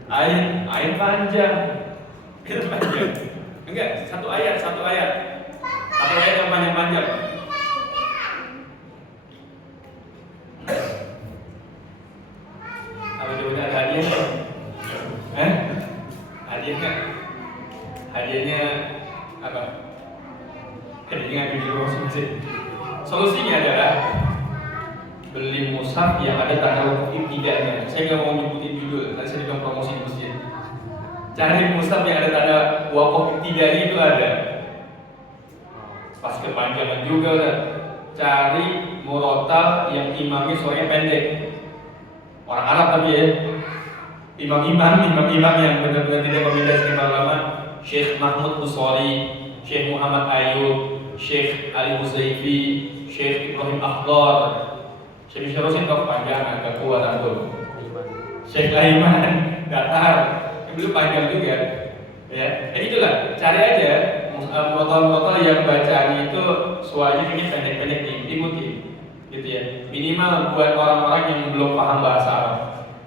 Ayat panjang. Itu panjang. Enggak, satu ayat yang panjang-panjang. Apa jawabannya, ada hadiah? Hadiahnya? Hadiahnya apa? Hadiahnya ngambil di rumah masjid. Solusinya adalah beli mushaf yang ada tanda wakaf ibtidaiyah. Saya nggak mau nyebutin judul, nanti saya bilang promosi di masjid. Cari mushaf yang ada tanda wakaf ibtidaiyah itu ada. Pas kepanjangan juga udah. Cari murotal yang imamnya suaranya pendek. Orang Arab tapi ya. Imam-imam yang benar-benar tidak kombinasi dengan ulama. Syekh Mahmud Busori, Syekh Muhammad Ayub, Syekh Ali Huzaifi, Syekh Ibrahim Akhdar, Syekh Syarifin panjang agak kuat antum. Syekh Laiman datar, belum panjang juga. Ya, jadi itulah cari aja murotal yang bacaan itu suaranya ini pendek-pendek diikuti, gitu ya. Minimal buat orang-orang yang belum paham bahasa Arab.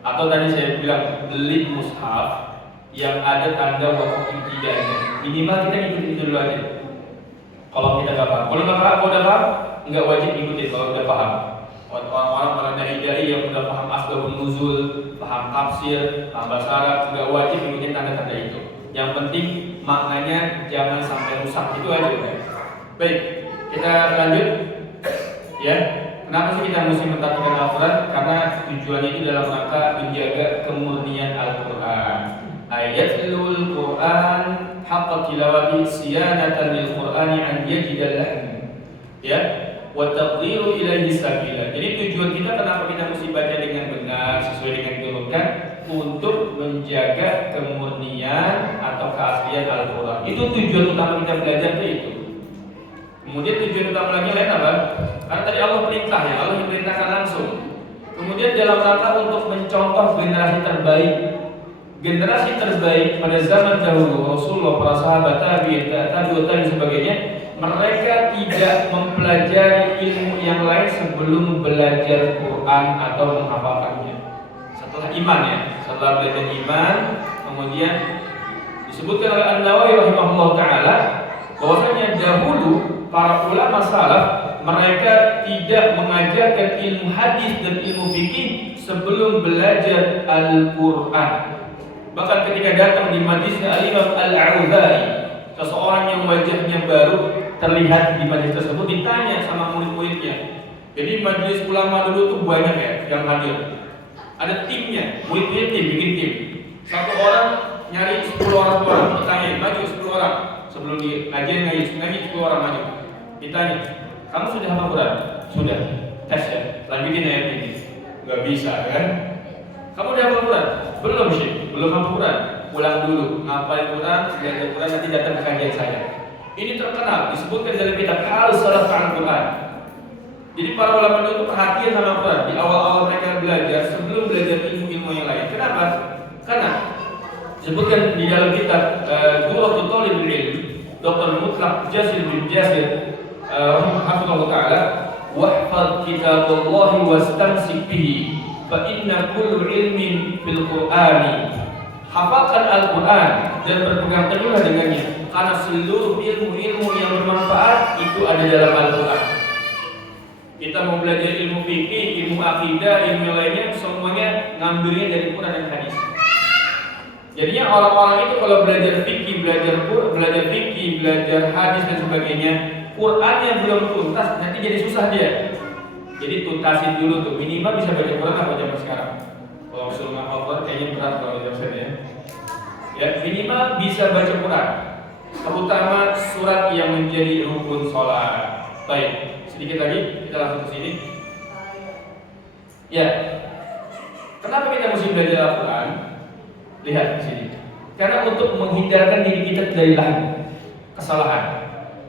Atau tadi saya bilang beli mushaf yang ada tanda wakaf ibtidaiyah. Minimal kita ikutin itu dulu aja. Kalau kita nggak paham, kalau udah paham, nggak wajib ikutin kalau udah paham. Orang-orang para dai yang udah paham asbabun nuzul, paham tafsir, paham bahasa Arab, nggak wajib ikutin tanda-tanda itu. Yang penting maknanya jangan sampai rusak, itu aja. Baik, kita lanjut. Ya, kenapa sih kita mesti mentartikan Al-Quran? Karena tujuannya itu dalam rangka menjaga kemurnian Al-Quran. Ayatul Quran haqqa tilawati siyanatan lil Qur'ani an yajidalah. Ya, wa taqdiru ilaihi sabila. Jadi tujuan kita kenapa kita mesti baca dengan benar sesuai dengan diturunkan untuk menjaga kemurnian atau keaslian Al-Quran. Itu tujuan utama kita belajar itu. Kemudian tujuan utama lagi lain apa? Karena tadi Allah perintah ya, Allah memerintahkan langsung. Kemudian dalam rangka untuk mencontoh generasi terbaik. Generasi terbaik pada zaman dahulu, Rasulullah, para sahabat, tabi'in, dan sebagainya, mereka tidak mempelajari ilmu yang lain sebelum belajar Quran atau menghafalkannya. Setelah iman ya, setelah belajar iman, kemudian disebutkan oleh An-Nawawi rahimahullah taala bahwasanya dahulu para ulama salaf mereka tidak mengajarkan ilmu hadis dan ilmu fikih sebelum belajar Al-Quran. Bahkan ketika datang di majlisnya Al-Imam Al-Auzai, seseorang yang wajahnya baru terlihat di majlis tersebut, ditanya sama murid-muridnya. Jadi majlis ulama dulu tuh banyak ya yang hadir. Ada timnya, murid-murid bikin tim. Satu orang nyari 10 orang, bertanya, maju 10 orang. Sebelum ngaji 10 orang maju. Ditanya, kamu sudah hafal Quran? Sudah. Tes ya, lanjutin ayat ini. Gak bisa kan? Kamu udah hafal Quran? Belum sih, belum hafal Quran. Ulang dulu, ngapalin Quran, belajar Quran, nanti datang ke kajian saya. Ini terkenal, disebutkan dalam kitab Hal Salaf Al-Quran. Jadi para ulama itu perhatian sama Quran di awal-awal mereka belajar sebelum belajar ilmu-ilmu yang lain. Kenapa? Karena disebutkan di dalam kitab Duratul Talibul Ilm, Dr. Mutlaq Jasir bin Jasir rahimahullah taala, wahfaz kitaballahi wastamsik bihi fa inna kullu ilmin fil Qur'ani. Hafalkan Al-Quran dan berpegang teguhlah dengannya, karena seluruh ilmu-ilmu yang bermanfaat itu ada dalam Al-Quran. Kita mau belajar ilmu fikih, ilmu akidah, ilmu yang lainnya, semuanya ngambilnya dari Quran dan hadis. Jadinya orang-orang itu kalau belajar fikih, belajar hadis dan sebagainya, Qurannya belum tuntas, nanti jadi susah dia. Jadi tuntasin dulu tuh, minimal bisa baca Quran apa zaman sekarang. Kalau suruh ngapal Quran kayaknya berat kalau di dosen ya. Ya minimal bisa baca Quran, terutama surat yang menjadi rukun sholat. Baik, sedikit lagi kita langsung ke sini. Ya, Kenapa kita mesti belajar Al-Quran? Lihat di sini. Karena untuk menghindarkan diri kita dari kesalahan.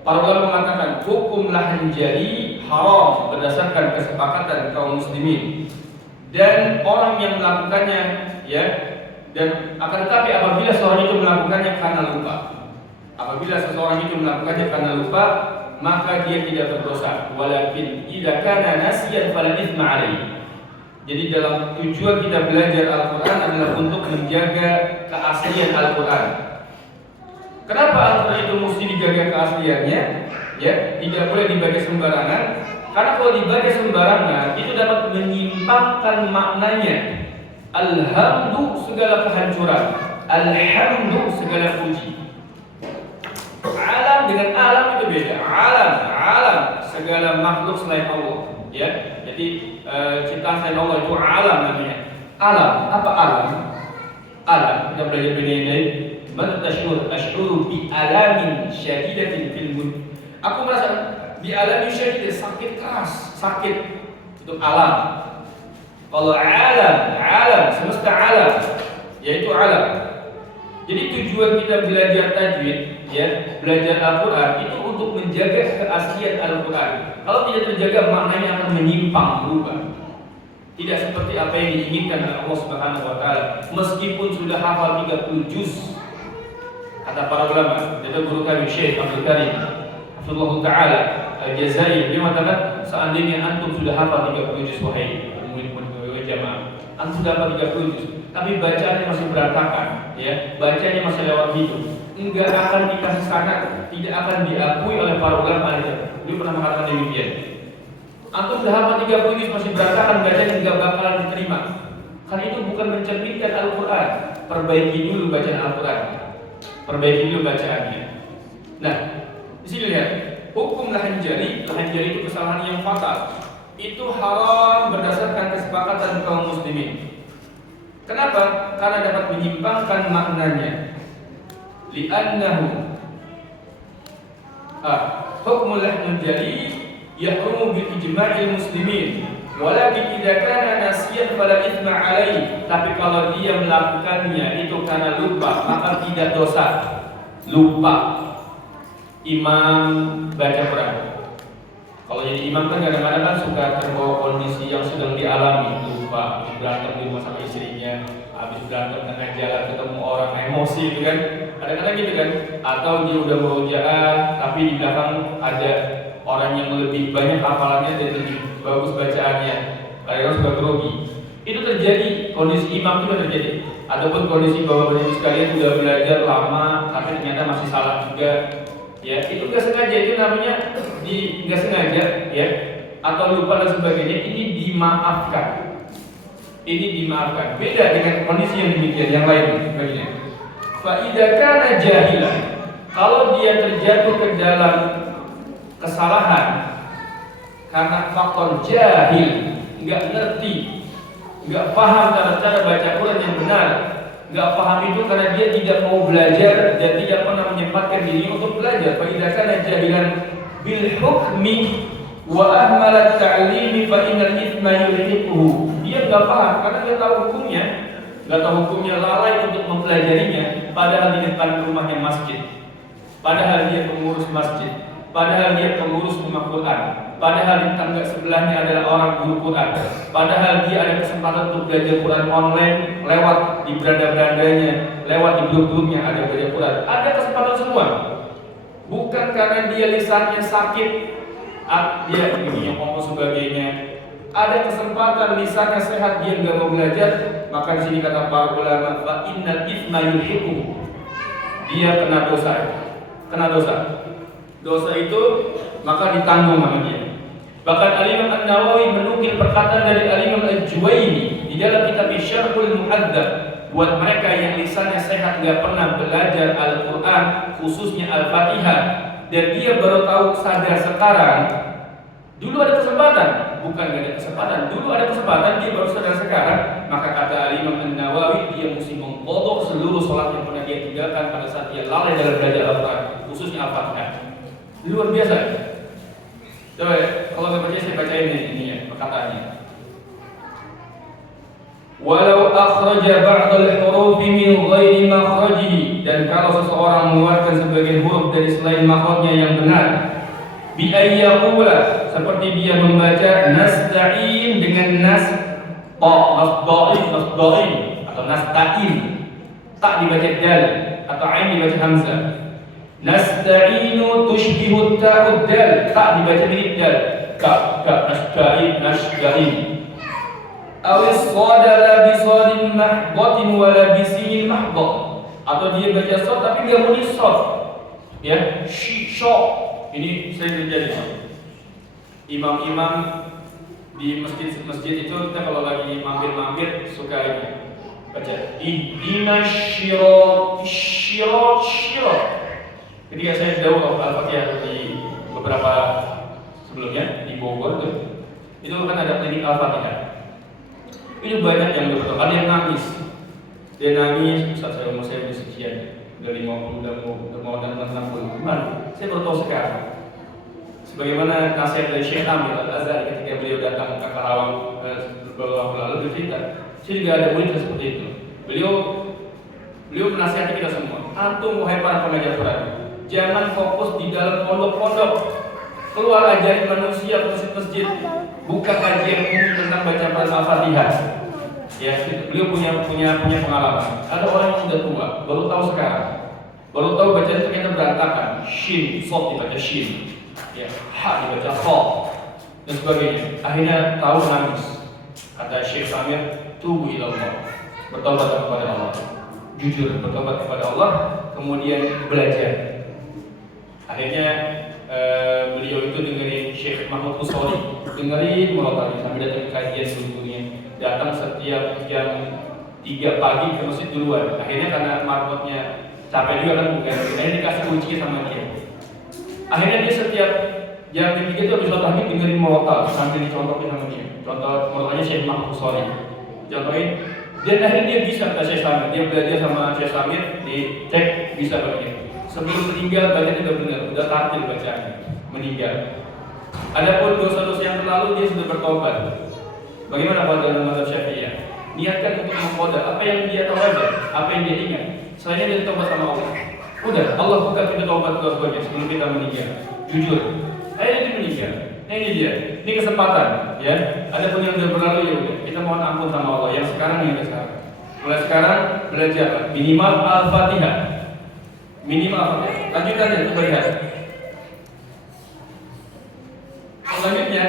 Para ulama mengatakan hukum lahan jali haram berdasarkan kesepakatan kaum muslimin. Dan orang yang melakukannya, ya, dan akan tetapi apabila seorang itu melakukannya karena lupa, maka dia tidak berdosa. Walakin idza kana nasiyan fala itsma alaihi. Jadi dalam tujuan kita belajar Al-Quran adalah untuk menjaga keaslian Al-Quran. Kenapa Al-Quran itu mesti dijaga keasliannya? Ya, tidak boleh dibaca sembarangan. Karena kalau dibaca sembarangan itu dapat menyimpangkan maknanya. Alhamdu segala kehancuran, alhamdu segala puji. Alam dengan alam itu beda. Alam segala makhluk selain Allah. Ya, jadi ciptaan selain Allah itu alam namanya. Alam, apa alam? Alam, kita belajar ini. Man tashuru bi alamin syadidatin fil mulk. Aku merasa bi alamin syadid, sakit keras, sakit. Itu alam. Kalau alam, semesta alam, yaitu alam. Jadi tujuan kita belajar tajwid, ya, belajar Al-Quran itu untuk menjaga keaslian Al-Quran. Kalau tidak terjaga, maknanya akan menyimpang, berubah. Tidak seperti apa yang diinginkan oleh Allah Subhanahu wa taala. Meskipun sudah hafal 30 juz. Kata para ulama, dari guru kami Syekh Abdul Karim Hafizahullah taala Al-Jazairi, dia mengatakan seandainya antum sudah hafal 30 juz, wahai murid-murid jamaah, antum sudah hafal 30 juz, tapi bacaannya masih berantakan, ya, bacanya masih lewat gitu, enggak akan dikasih sanad, tidak akan diakui oleh para ulama. Dia pernah mengatakan demikian. Antum sudah hafal 30 juz masih berantakan, bacanya enggak bakalan diterima. Karena itu bukan mencerminkan Al-Quran. Perbaiki dulu bacaan Al-Quran, perbaiki dulu bacaannya. Nah, di sini lihat, hukum lahan jari itu kesalahan yang fatal. Itu haram berdasarkan kesepakatan kaum muslimin. Kenapa? Karena dapat menyimpangkan maknanya. Li'annahu hukmul lahmul jari yahrumu bil ijma'il muslimin. Walakin idza kana nasiyan fala itsma alaihi. Tapi kalau dia melakukannya itu karena lupa, maka tidak dosa. Lupa. Imam baca Quran. Kalau jadi imam kan kadang-kadang kan suka terbawa kondisi yang sedang dialami, lupa, habis berantem di rumah sama istrinya, habis berantem tengah jalan ketemu orang, emosi gitu kan. Kadang-kadang gitu kan. Atau dia udah murojaah tapi di belakang ada orang yang lebih banyak hafalannya dan lebih bagus bacaannya, kadang-kadang suka grogi. Itu terjadi, kondisi imam itu terjadi. Ataupun kondisi bapak-bapak sekalian sudah belajar lama tapi ternyata masih salah juga. Ya, itu nggak sengaja, itu namanya nggak sengaja, ya, atau lupa dan sebagainya. Ini dimaafkan. Beda dengan kondisi yang demikian yang lain. Sebagainya. Fa idza kana jahilan, kalau dia terjatuh ke dalam kesalahan karena faktor jahil, nggak ngerti, nggak paham cara baca Quran yang benar, nggak paham itu karena dia tidak mau belajar dan tidak pernah menyempatkan diri untuk belajar. Fa idza kana jahilan bil hukmi wa ahmala at-ta'limi fa innal ithma yulhiquhu. Dia nggak paham karena dia tahu hukumnya, lalai untuk mempelajarinya, padahal di depan rumahnya masjid, padahal dia pengurus masjid, padahal dia pengurus rumah Quran, padahal di tangga sebelahnya adalah orang guru Quran, padahal dia ada kesempatan untuk belajar Quran online lewat di beranda-berandanya, lewat di grup-grupnya ada belajar Quran, ada kesempatan semua. Bukan karena dia lisannya sakit, dia begini ngomong sebagainya. Ada kesempatan lisannya sehat, dia nggak mau belajar, maka di sini kata para ulama, fa innal itsma yulhiquhu. Dia kena dosa. Dosa itu maka ditanggung sama dia. Bahkan Al-Imam An-Nawawi menukil perkataan dari Al-Imam Al-Juwaini di dalam kitab Syarhul Muhadzab, buat mereka yang lisannya sehat nggak pernah belajar Al-Quran, khususnya Al-Fatihah, dan dia baru tahu sadar sekarang. Dulu ada kesempatan, bukan nggak ada kesempatan. Dulu ada kesempatan, dia baru sadar sekarang. Maka kata Al-Imam An-Nawawi, dia mesti mengkodok seluruh sholat yang pernah dia tinggalkan pada saat dia lalai dalam belajar Al-Quran, khususnya Al-Fatihah. Luar biasa. Coba kalau nggak percaya saya bacain ini ya perkataannya. Wala akhraja ba'dal hurufi min ghairi makhrajihi, dan kalau seseorang mengeluarkan sebagian huruf dari selain makhrajnya yang benar, bi ayyaqula, seperti dia membaca nasta'in dengan nas ta, nasda'in atau nasta'in, tak dibaca dal atau ain dibaca hamzah. Nasta'inu tushbihu ta'ud dal, tak dibaca mirip dal, ka nasta'in. Awis sadala bisadin mahdatin wala bisinin mahdat, atau dia baca sad tapi dia bunyi sad, ya, syok. Ini sering terjadi. Imam-imam di masjid-masjid itu, kita kalau lagi mampir-mampir suka ini baca ihdinas syirat. Ketika saya jauh Al-Fatihah di beberapa sebelumnya di Bogor itu kan ada klinik Al-Fatihah. Itu banyak yang betul, ada yang nangis. Dia nangis, saat saya umur saya sekian, udah 50, udah mau dan 60. Gimana? Saya baru tahu sekarang. Sebagaimana nasihat dari Syekh Amir Al-Azhari ketika beliau datang ke Karawang beberapa waktu lalu bercerita, saya juga ada murid seperti itu. Beliau menasihati kita semua. Antum wahai para pengajar Quran, jangan fokus di dalam pondok-pondok. Keluar ajarin manusia ke masjid, buka kajian umum tentang bacaan Al-Fatihah. Ya, beliau punya pengalaman. Ada orang yang sudah tua, baru tahu sekarang. Baru tahu bacaan ternyata berantakan. Shin, sod dibaca shin. Ya, ha dibaca kha dan sebagainya. Akhirnya tahu, nangis. Kata Syekh Samir, tubu ila Allah. Bertobat kepada Allah. Jujur bertobat kepada Allah, kemudian belajar. Akhirnya beliau itu dengerin Syekh Mahmud Usoli, dengerin Muratali sampai datang kajian sebelumnya, datang setiap jam 3 pagi ke masjid duluan. Akhirnya karena marbotnya capek juga kan, bukan, akhirnya dikasih kunci sama dia. Akhirnya dia setiap jam 3 itu habis sholat tahajud dengerin Muratali sambil dicontohin sama dia. Contoh Muratalinya Syekh Mahmud Usoli, contohin, dan akhirnya dia bisa kata Syekh Samir, dia belajar sama Syekh Samir, dicek bisa begini. Sebelum meninggal bacanya sudah benar, sudah tartil bacanya meninggal. Adapun dosa-dosa yang terlalu dia sudah bertobat. Bagaimana pada dalam mazhab Syafi'iyah? Niatkan untuk mengqada apa yang dia tahu aja, apa yang dia ingat. Selainnya dia tobat sama Allah. Udah, Allah buka pintu taubat buat kita sebelum kita meninggal. Jujur. Akhirnya dia meninggal. Nah, ini dia. Ini kesempatan, ya. Adapun yang sudah berlalu ya udah. Kita mohon ampun sama Allah. Yang sekarang yang sekarang. Mulai sekarang belajar minimal Al-Fatihah. Minimal. Lanjutkan ya, coba lihat. Selanjutnya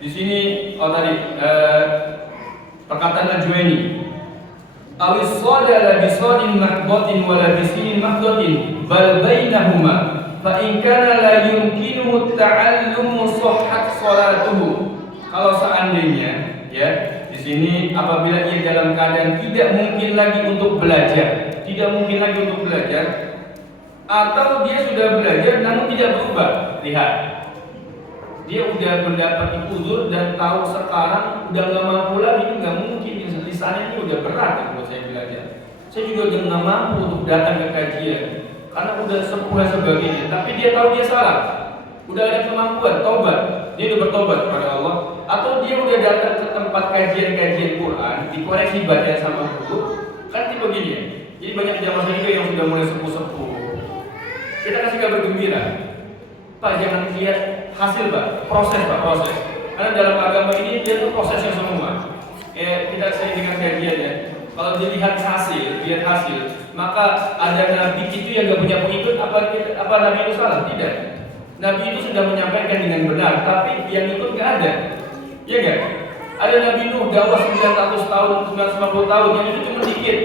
di sini perkataan Al-Juwaini. Awis sadala bisadin mahdatin wala bisinin mahdatin bal bainahuma fa in kana la yumkinuhu ta'allumu sahhat salatuhu. Kalau seandainya ya di sini apabila ia dalam keadaan tidak mungkin lagi untuk belajar, atau dia sudah belajar namun tidak berubah. Lihat, dia udah mendapat uzur dan tahu sekarang udah nggak mampu lagi, itu nggak mungkin. Lisannya ini udah berat ya buat saya belajar. Saya juga udah nggak mampu untuk datang ke kajian karena udah sepuh dan sebagainya. Tapi dia tahu dia salah, udah ada kemampuan tobat, dia udah bertobat kepada Allah. Atau dia udah datang ke tempat kajian Quran, dikoreksi bacaan sama guru, kan tipe begini ya. Jadi banyak jamaah juga yang sudah mulai sepuh-sepuh. Kita kasih kabar gembira, Pak, jangan lihat hasil Pak, proses. Karena dalam agama ini dia tuh prosesnya semua. Kita sering dengar kajian ya. Kalau dilihat hasil, maka ada nabi itu yang gak punya pengikut, apa nabi itu salah? Tidak. Nabi itu sudah menyampaikan dengan benar, tapi yang ikut gak ada. Iya gak? Ada Nabi Nuh dakwah 900 tahun, 950 tahun, yang itu cuma dikit.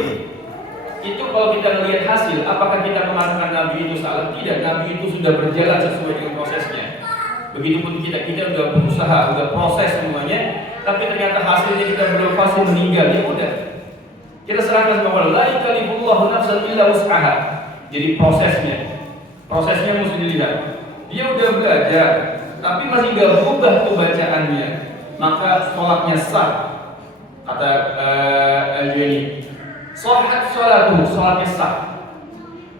Itu kalau kita lihat hasil, apakah kita mengatakan Nabi itu salah? Tidak, Nabi itu sudah berjalan sesuai dengan prosesnya. Begitupun kita sudah berusaha, sudah proses semuanya, tapi ternyata hasilnya kita belum pasti meninggal, ya udah. Kita serahkan sama Allah. La yukallifullahu nafsan illa wus'aha. Jadi prosesnya mesti dilihat. Dia udah belajar, tapi masih gak berubah tuh bacaannya, maka sholatnya sah. Kata Al-Juwaini, sahhat sholatuhu, sholatnya sah.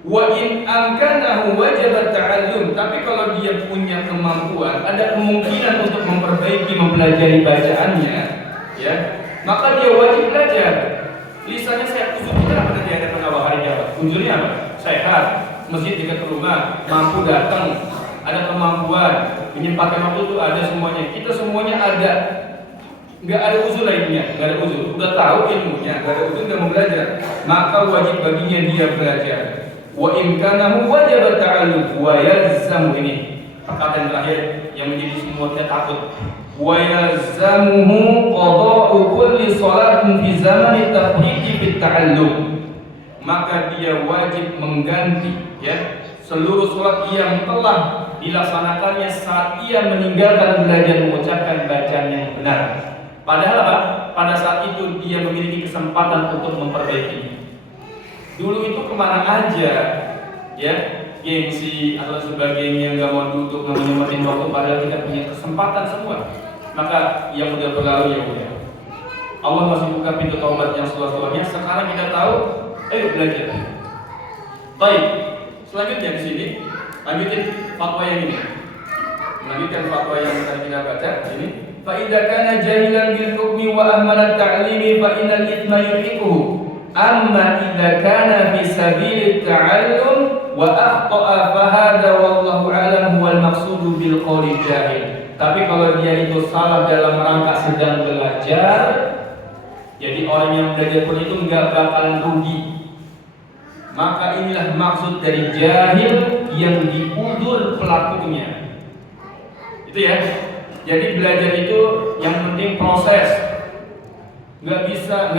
Wa in amkanahu wajib ta'allum, tapi kalau dia punya kemampuan, ada kemungkinan untuk memperbaiki, mempelajari bacaannya, ya, maka dia wajib belajar. Lisannya sehat, uzur kita apa nanti ada pengawal hari kiamat? Uzurnya apa? Sehat, masjid dekat rumah, mampu datang, ada kemampuan, menyempatkan waktu itu ada semuanya. Kita semuanya ada. Nggak ada uzur lainnya, nggak ada uzur. Udah tahu ilmunya, nggak ada uzur, nggak mau belajar. Maka wajib baginya dia belajar. Wa in kana wajib ta'allum wa yalzamu ini. Perkataan terakhir yang menjadi semua kita takut. Wa yalzamuhu qada'u kulli salatin fi zamani tafriqi fit ta'allum. Maka dia wajib mengganti ya seluruh salat yang telah dilaksanakannya saat ia meninggalkan belajar mengucapkan bacaan yang benar. Padahal apa? Pada saat itu dia memiliki kesempatan untuk memperbaiki. Dulu itu kemana aja, ya, gengsi atau sebagainya, nggak mau duduk, nggak mau nyempetin waktu, padahal kita punya kesempatan semua. Maka yang udah berlalu ya udah. Allah masih buka pintu taubat yang seluas-luasnya. Sekarang kita tahu, ayo belajar. Baik, selanjutnya di sini, lanjutin fatwa yang ini. Melanjutkan fatwa yang tadi kita baca ini. فَإِذَا كَانَ جَاهِلًا بِالْحُكْمِ وَأَهْمَلَ التَّعْلِيمِ فَإِنَّ الْإِثْمَ يُلْحِقُهُ أَمَّا إِذَا كَانَ فِي سَبِيلِ التَّعَلُّمِ وَأَخْطَأَ فَهَذَا وَاللَّهُ أَعْلَمُ هُوَ الْمَقْصُودُ بِالْقَوْلِ الْجَاهِلِ. Tapi kalau dia itu salah dalam rangka sedang belajar, jadi orang yang belajar pun itu nggak bakalan rugi. Maka inilah maksud dari jahil yang diundur pelakunya. Itu ya. Jadi belajar itu yang penting proses. Nggak bisa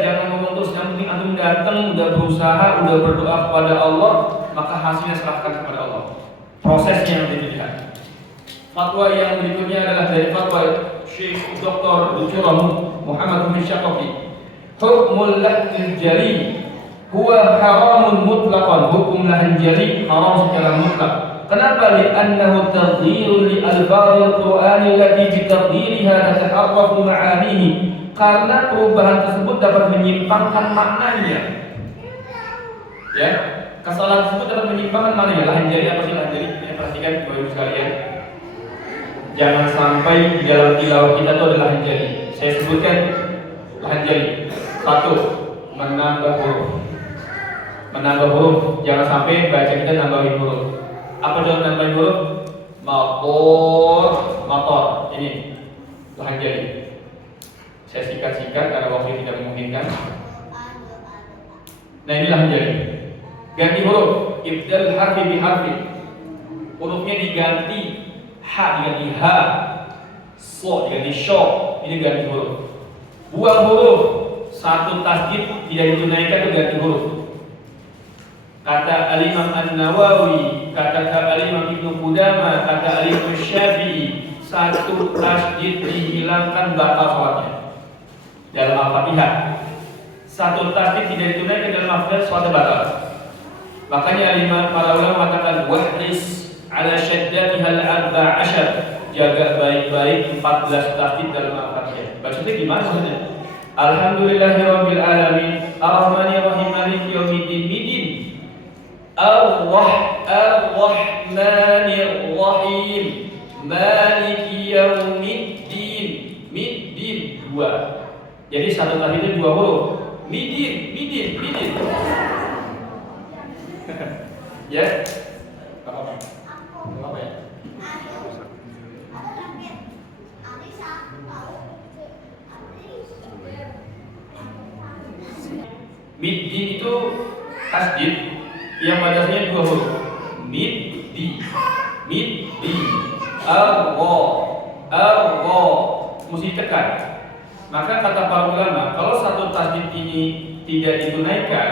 jangan ngomong terus. Yang penting antum datang, udah berusaha, udah berdoa kepada Allah, maka hasilnya serahkan kepada Allah. Prosesnya yang dilihat. Fatwa yang berikutnya adalah dari fatwa Syekh Dr. Ucuram Muhammad bin Syaqaqi. Hukmul lahnil jari huwa haramun mutlaqan. Hukum lahan jari haram secara mutlak. Kenapa? Li'annahu taghyirun li alfadhil Qur'an allati bi taghyiriha tataharrafu ma'anihi. Karena perubahan tersebut dapat menyimpangkan maknanya. Ya, kesalahan tersebut dapat menyimpangkan maknanya. Lahan jari apa sih lahan jari? Ya, perhatikan Bapak-Ibu sekalian. Jangan sampai di dalam tilawah kita itu ada lahan jari. Saya sebutkan lahan jari. Satu, menambah huruf. Menambah huruf, jangan sampai baca kita nambahin huruf. Apa dalam nambahin huruf? Motor. Ini lahan jari. Saya singkat-singkat karena waktu tidak memungkinkan. Nah ini lahan jari. Ganti huruf. Ibdal harfi bi harfi. Hurufnya diganti. Ha diganti ha. So diganti sho. Ini ganti huruf. Buang huruf. Satu tasdid tidak ditunaikan itu ganti huruf. Kata Al-Imam An-Nawawi, kata Al-Imam Ibnu Qudamah, kata Al-Imam Syafi'i, satu tasdid dihilangkan batal sholatnya dalam Al-Fatihah. Satu tasdid tidak ditunaikan dalam Al-Fatihah, sholatnya batal. Makanya Al-Imam para ulama mengatakan wahris ala syaddatiha al-arba' asyar, jaga baik-baik 14 tasdid dalam Al-Fatihah. Bacanya gimana maksudnya? Alhamdulillahirabbil alamin, arrahmanir rahim, maliki yaumiddin, midin. Ar-Rahmanir Rahim, Maliki Yaumiddin. Middin dua. Jadi satu tadi itu dua huruf. Midin. Ya. Apa ya? Middin itu tasdid yang padanya dua huruf. Middi. Ar-Ra. Mesti tekan. Maka kata para ulama, kalau satu tasdid ini tidak ditunaikan,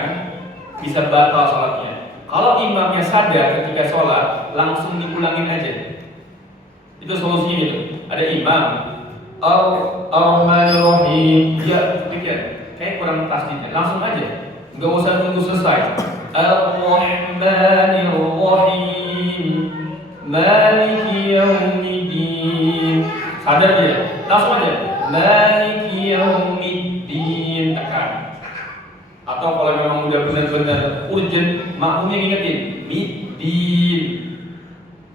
bisa batal sholatnya. Kalau imamnya sadar ketika sholat, langsung diulangin aja. Itu solusinya itu. Ada imam Ar-Rahmanir Rahim, ya pikir kayak kurang tasdidnya, langsung aja, nggak usah tunggu selesai. Ar-Rahmanir Rahim, Maliki Yaumiddin. Sadar dia, langsung aja. Maliki Yaumiddin, tekan. Atau kalau memang udah benar-benar urgent, makmumnya ngingetin Middin.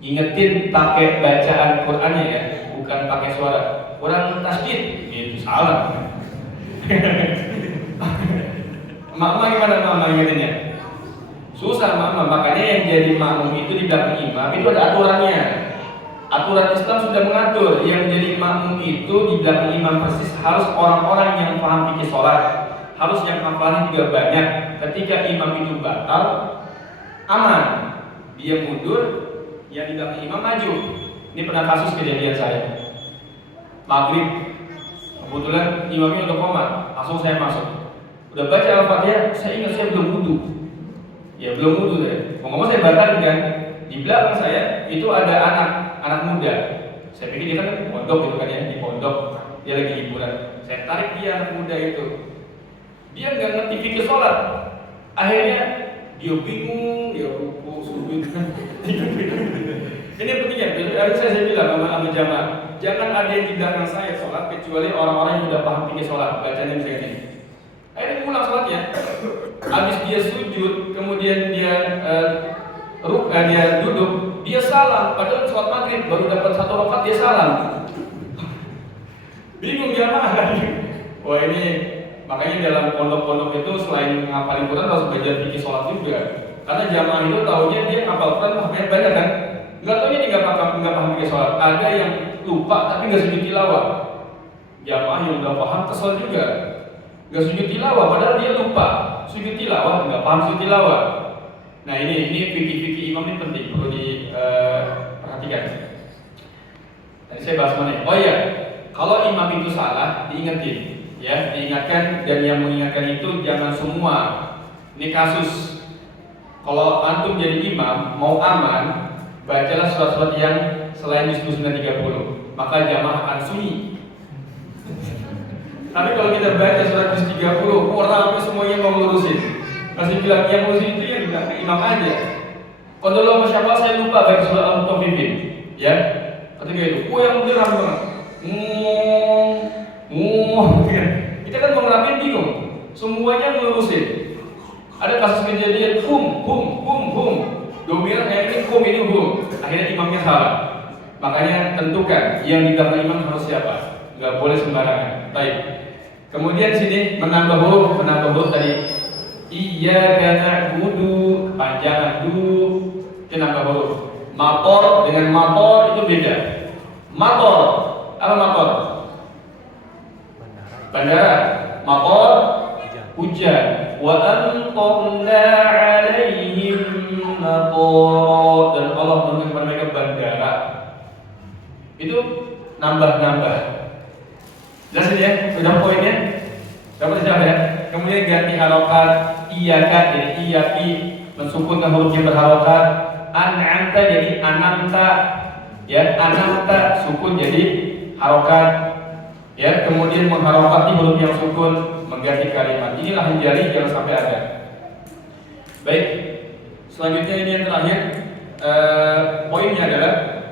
Ingetin pakai bacaan Qur'annya ya, bukan pakai suara. Kurang tasdid, itu salah. Makmum gimana makmum ingetinnya? Susah makmum, makanya yang jadi makmum itu di belakang imam itu ada aturannya. Aturan Islam sudah mengatur yang jadi makmum itu di belakang imam persis harus orang-orang yang paham fikih sholat, harus yang hafalnya juga banyak. Ketika imam itu batal, aman, dia mundur, yang di belakang imam maju. Ini pernah kasus kejadian saya. Maghrib, kebetulan imamnya udah komat, langsung saya masuk. Udah baca Al-Fatihah, saya ingat saya belum wudu. Ya belum wudu saya. Ngomong saya batalin kan. Di belakang saya itu ada anak muda. Saya pikir dia kan pondok gitu kan ya, di pondok dia lagi hiburan. Saya tarik dia anak muda itu. Dia nggak ngerti fikih sholat. Akhirnya dia bingung, dia ruku, sujud. Ini pentingnya. Jadi saya bilang sama jamaah, jangan ada yang di belakang saya sholat kecuali orang-orang yang sudah paham fikih sholat. Bacanya misalnya ini. Akhirnya pulang sholatnya. Habis dia sujud, kemudian dia dia duduk, dia salam. Padahal sholat maghrib baru dapat 1 rakaat dia salam. Bingung jamaah kan? Wah ini makanya dalam pondok-pondok itu selain ngapalin Quran harus belajar fikih sholat juga. Karena jamaah itu taunya dia ngapal Quran banyak kan? Nggak taunya dia nggak paham fikih sholat. Ada yang lupa tapi nggak sujud tilawah. Jamaah yang udah paham kesel juga. Nggak sujud tilawah padahal dia lupa sujud tilawah, nggak paham sujud tilawah. Nah ini fikih imam ini penting, perlu diperhatikan. Tadi saya bahas mana? Oh iya, kalau imam itu salah diingetin, ya diingatkan, dan yang mengingatkan itu jangan semua. Ini kasus kalau antum jadi imam mau aman, bacalah surat-surat yang selain juz 930, maka jamaah akan sunyi. Tapi kalau kita baca surat juz 30, orang semuanya mau ngurusin. Masih bilang yang ngurusin itu yang bilang imam aja. Kalau Masya Allah saya lupa baca surat Al-Mutaffifin, ya. Ketika itu, yang beneran banget. Kita kan mau ngerapin bingung. Semuanya ngurusin. Ada kasus kejadian hum. Dominan ini hum. Akhirnya imamnya salah. Makanya tentukan yang di belakang imam harus siapa. Nggak boleh sembarangan. Baik. Kemudian sini menambah huruf tadi. Iyyaka na'budu, panjangan du, itu nambah huruf. Mator dengan motor itu beda. Mator, apa mator? Bandara. Mator, hujan. Wa amtarna 'alaihim mator, dan Allah menurunkan kepada mereka bandara. Itu nambah. Jelas ya, sudah poinnya? Dapat dijawab ya? Kemudian ganti harokat, iyaka jadi iyaki, mensukunkan huruf yang berharokat. An'amta jadi anamta, ya anamta sukun jadi harokat, ya kemudian mengharokati huruf yang sukun, mengganti kalimat. Inilah yang jari, jangan sampai ada. Baik, selanjutnya ini yang terakhir, poinnya adalah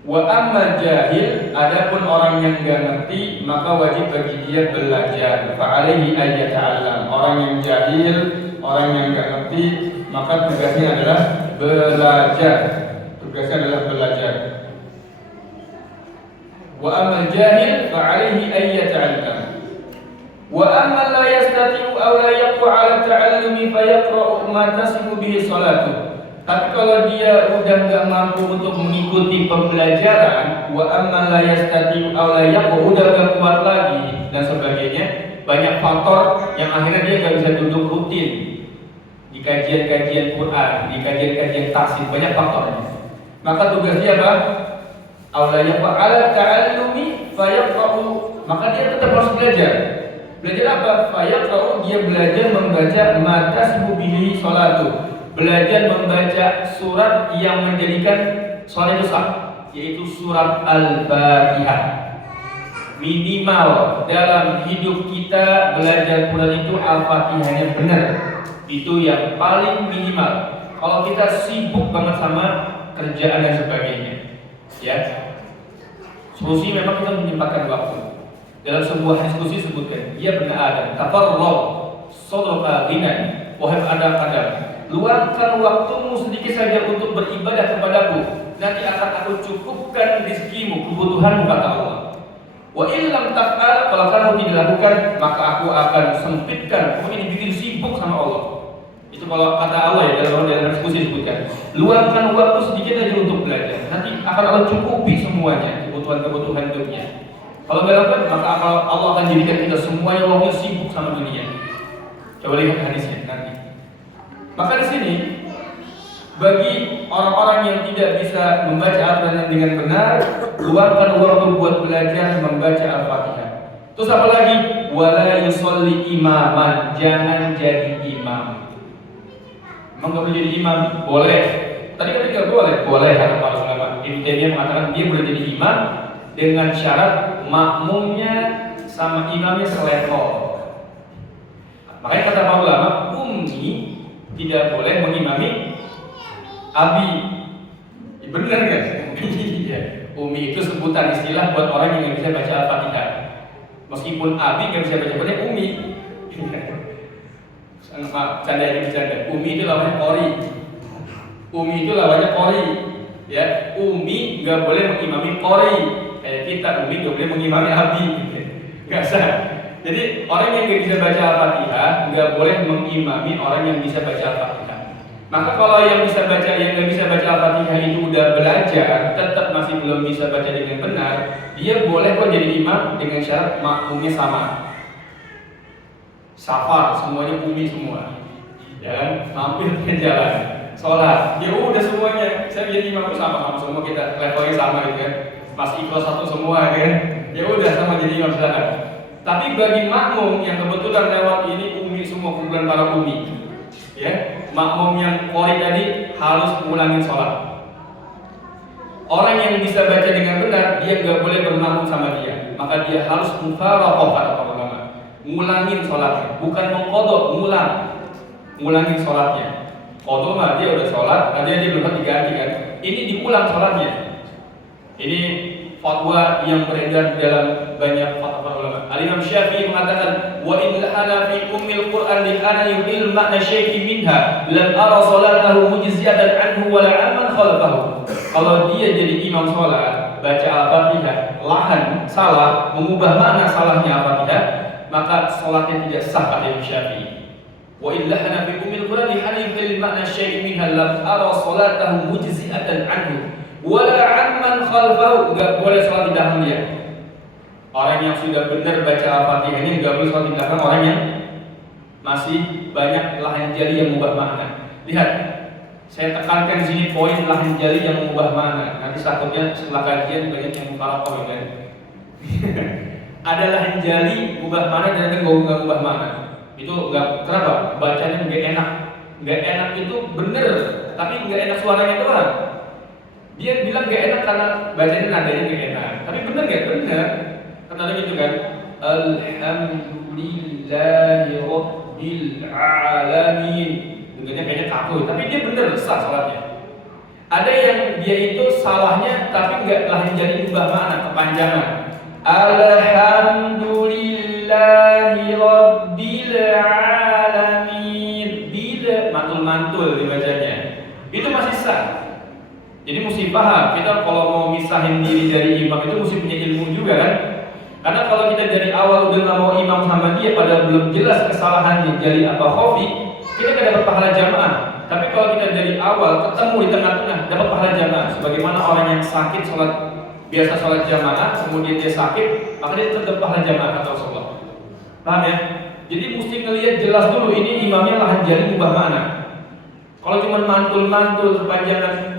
wa amma jahil, adapun orang yang enggak ngerti maka wajib bagi dia belajar. Fa alaihi ayyata'allam, orang yang jahil, orang yang enggak ngerti maka tugasnya adalah belajar. Wa amma jahil fa alaihi ayyata'allam. Wa amma la yastati'u aw la yaqwa 'ala ta'allumi fa yaqra'u ma tasimu bihi salatuh. Tapi kalau dia udah nggak mampu untuk mengikuti pembelajaran, wa amma la yastati'u aw la yaqwa, udah nggak kuat lagi dan sebagainya, banyak faktor yang akhirnya dia nggak bisa duduk rutin di kajian-kajian Quran, di kajian-kajian tafsir, banyak faktornya. Maka tugas dia apa? Aw la yaqwa 'ala ta'allumi fa yaqra'u, maka dia tetap harus belajar. Belajar apa? Fa yaqra'u, dia belajar membaca ma tasimu bihi salatuh. Belajar membaca surat yang menjadikan sholat itu sah, yaitu surat Al-Fatihah. Minimal dalam hidup kita belajar Quran itu Al-Fatihahnya benar. Itu yang paling minimal. Kalau kita sibuk banget sama kerjaan dan sebagainya, ya. Solusi memang kita menyempatkan waktu. Dalam sebuah diskusi sebutkan, dia benar ada. Kafarullah, saudara ghinan, wahai Adam. Luangkan waktumu sedikit saja untuk beribadah kepadaku, nanti akan aku cukupkan rizkimu, kebutuhanmu, kata Allah. Wa illam taf'al, kalau kamu tidak lakukan, maka aku akan sempitkan. Pokoknya dibikin sibuk sama Allah. Itu kalau kata Allah ya, dalam diskusi disebutkan. Luangkan waktu sedikit aja untuk belajar. Nanti akan Allah cukupi semuanya kebutuhan hidupnya. Kalau nggak lakukan, maka Allah akan jadikan kita semuanya waktu sibuk sama dunia. Coba lihat hadisnya nanti. Maka di sini bagi orang-orang yang tidak bisa membaca Al-Quran dengan benar, luangkan waktu buat belajar membaca Al-Fatihah. Terus apa lagi? Wala yusolli imaman, jangan jadi imam. Emang nggak boleh jadi imam? Boleh. Tadi kan nggak boleh. Boleh kata para ulama. Ibnu Taimiyah mengatakan dia boleh jadi imam dengan syarat makmumnya sama imamnya selevel. Makanya kata para ulama, ummi tidak boleh mengimami abi. Benar kan? Umi itu sebutan istilah buat orang yang nggak bisa baca Al-Fatihah. Meskipun abi nggak bisa baca, umi. Maaf, canda ini bercanda. Umi itu lawannya qori. Umi itu lawannya qori. Ya, umi nggak boleh mengimami qori. Kayak kita, umi nggak boleh mengimami abi. Nggak sah. Jadi orang yang nggak bisa baca Al-Fatihah nggak boleh mengimami orang yang bisa baca Al-Fatihah. Maka kalau yang bisa baca, yang nggak bisa baca Al-Fatihah itu udah belajar, tetap masih belum bisa baca dengan benar, dia boleh kok jadi imam dengan syarat makmumnya sama. Safar, semuanya umi semua, ya kan? Mampir ke jalan, sholat, ya udah semuanya. Saya jadi imam sama semua, kita levelnya sama gitu kan? Masih ikhlas satu semua kan? Ya udah sama jadi imam silakan. Tapi bagi makmum yang kebetulan lewat ini umi semua, kumpulan para umi, ya, makmum yang qori tadi harus ngulangin sholat. Orang yang bisa baca dengan benar, dia nggak boleh bermakmum sama dia, maka dia harus mufaraqah kata para ulama, ngulangin sholatnya, bukan mengqadha, ngulangin sholatnya. Qadha mah dia udah sholat, dia belum diganti kan? Ini diulang sholatnya. Ini fatwa yang beredar dalam banyak fatwa ulama. Al-Imam Syafi'i mengatakan, wa in lahana fi ummil Qur'an li ana yuhil ma'na syai'in minha lam ara salatahu mujziyatan anhu wa la 'amman khalfahu. Kalau dia jadi imam salat, baca Al-Fatihah, lahan salah, mengubah makna salahnya Al-Fatihah, maka salatnya tidak sah kata Imam Syafi'i. Wa in lahana fi ummil Qur'an li ana yuhil ma'na syai'in minha lam ara salatahu mujziyatan anhu wala amman khalfahu, enggak boleh salat di belakang dia. Orang yang sudah benar baca Al-Fatihah ini enggak boleh salat di belakang orang yang masih banyak lahan jali yang mengubah makna. Lihat, saya tekankan di sini poin lahan jali yang mengubah makna. Nanti takutnya setelah kajian banyak yang mukalafah kan. Ada lahan jali mengubah makna dan ada enggak mengubah makna. Itu enggak, kenapa? Bacanya enggak enak. Enggak enak itu benar, tapi enggak enak suaranya doang. Dia bilang gak enak karena bacanya nadanya gak enak. Tapi bener gak? Bener. Karena gitu kan. Alhamdulillahi Rabbil Alamin. Dengarnya kayaknya kaku, tapi dia bener sah sholatnya. Ada yang dia itu salahnya tapi gak lahan jadi ubah makna, kepanjangan. Alhamdulillahi Rabbil Alamin. Bila mantul-mantul dibacanya, itu masih sah. Jadi mesti paham, kita kalau mau misahin diri dari imam itu mesti punya ilmu juga kan. Karena kalau kita dari awal udah nggak mau imam sama dia, padahal belum jelas kesalahannya jali apa khofi, kita nggak dapat pahala jamaah. Tapi kalau kita dari awal ketemu di tengah-tengah, dapat pahala jamaah. Sebagaimana orang yang sakit sholat biasa sholat jamaah, kemudian dia sakit, maka dia tetap pahala jamaah kata Rasulullah. Paham ya? Jadi mesti ngelihat jelas dulu ini imamnya lahan jali ubah mana. Kalau cuma mantul-mantul kepanjangan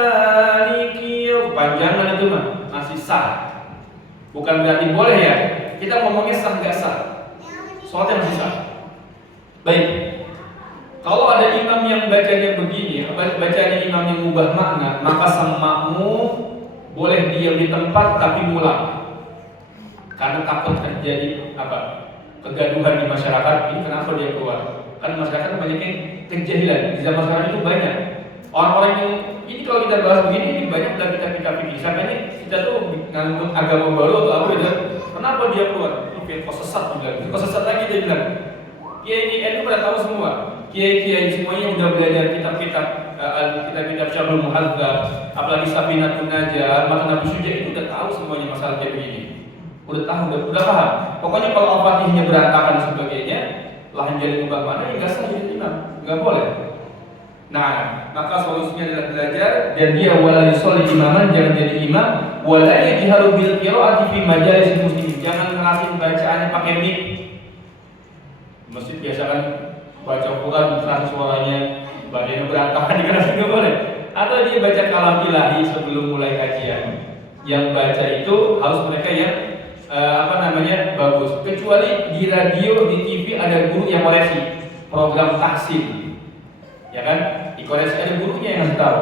Maliki, panjangan itu mah masih sah. Bukan berarti boleh ya. Kita ngomongnya sah nggak sah. Soalnya masih sah. Baik. Kalau ada imam yang bacanya begini, bacanya imam yang mengubah makna, maka sang makmum boleh diam di tempat tapi mulang. Karena takut terjadi kegaduhan di masyarakat. Ini kenapa dia keluar? Karena masyarakat banyak yang kejahilan. Di zaman sekarang itu banyak orang-orang yang ini kalau kita bahas begini ini banyak dari kita pikir. Sampai kita tuh nganggut agama baru atau apa gitu. Kenapa dia keluar? Itu kok sesat bilang. Kok sesat lagi dia bilang. Kiai itu pada tahu semua. Kiai semuanya udah belajar kitab-kitab Syarhul Muhadzab, apalagi Safinatun Najah, Matan Nabi Syuja itu udah tahu semuanya masalah kayak begini. udah tahu, udah paham. Pokoknya kalau Al-Fatihahnya berantakan dan sebagainya, lahan jadi ubah mana ya nggak sah jadi imam, nggak boleh. Nah, maka solusinya adalah belajar dan dia wala yusolli imaman, jangan jadi imam, wala yajharu bil qiraati fi majalis muslimin, jangan ngerasin bacaannya pakai mic. Masjid biasa kan baca Quran terasa suaranya badannya berantakan di kelas nggak boleh. Atau dia baca kalam ilahi sebelum mulai kajian. Yang baca itu harus mereka yang bagus. Kecuali di radio, di TV ada guru yang koreksi program tahsin, ya kan? Di koreksi ada gurunya yang harus tahu.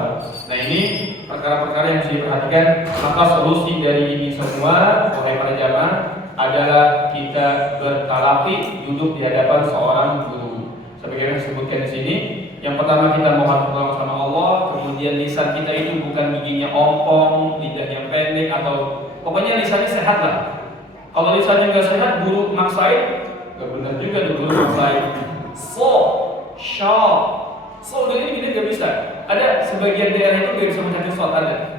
Nah ini perkara-perkara yang harus diperhatikan. Maka solusi dari ini semua, wahai para jamaah, adalah kita bertalaqi duduk di hadapan seorang guru. Sebagaimana disebutkan di sini, yang pertama kita mohon pertolongan sama Allah, kemudian lisan kita itu bukan giginya ompong, lidahnya pendek atau pokoknya lisannya sehat lah. Kalau lisannya nggak sehat, guru maksain, nggak benar juga tuh guru maksain. So dari ini nggak bisa. Ada sebagian daerah itu nggak bisa mencapai shot ada.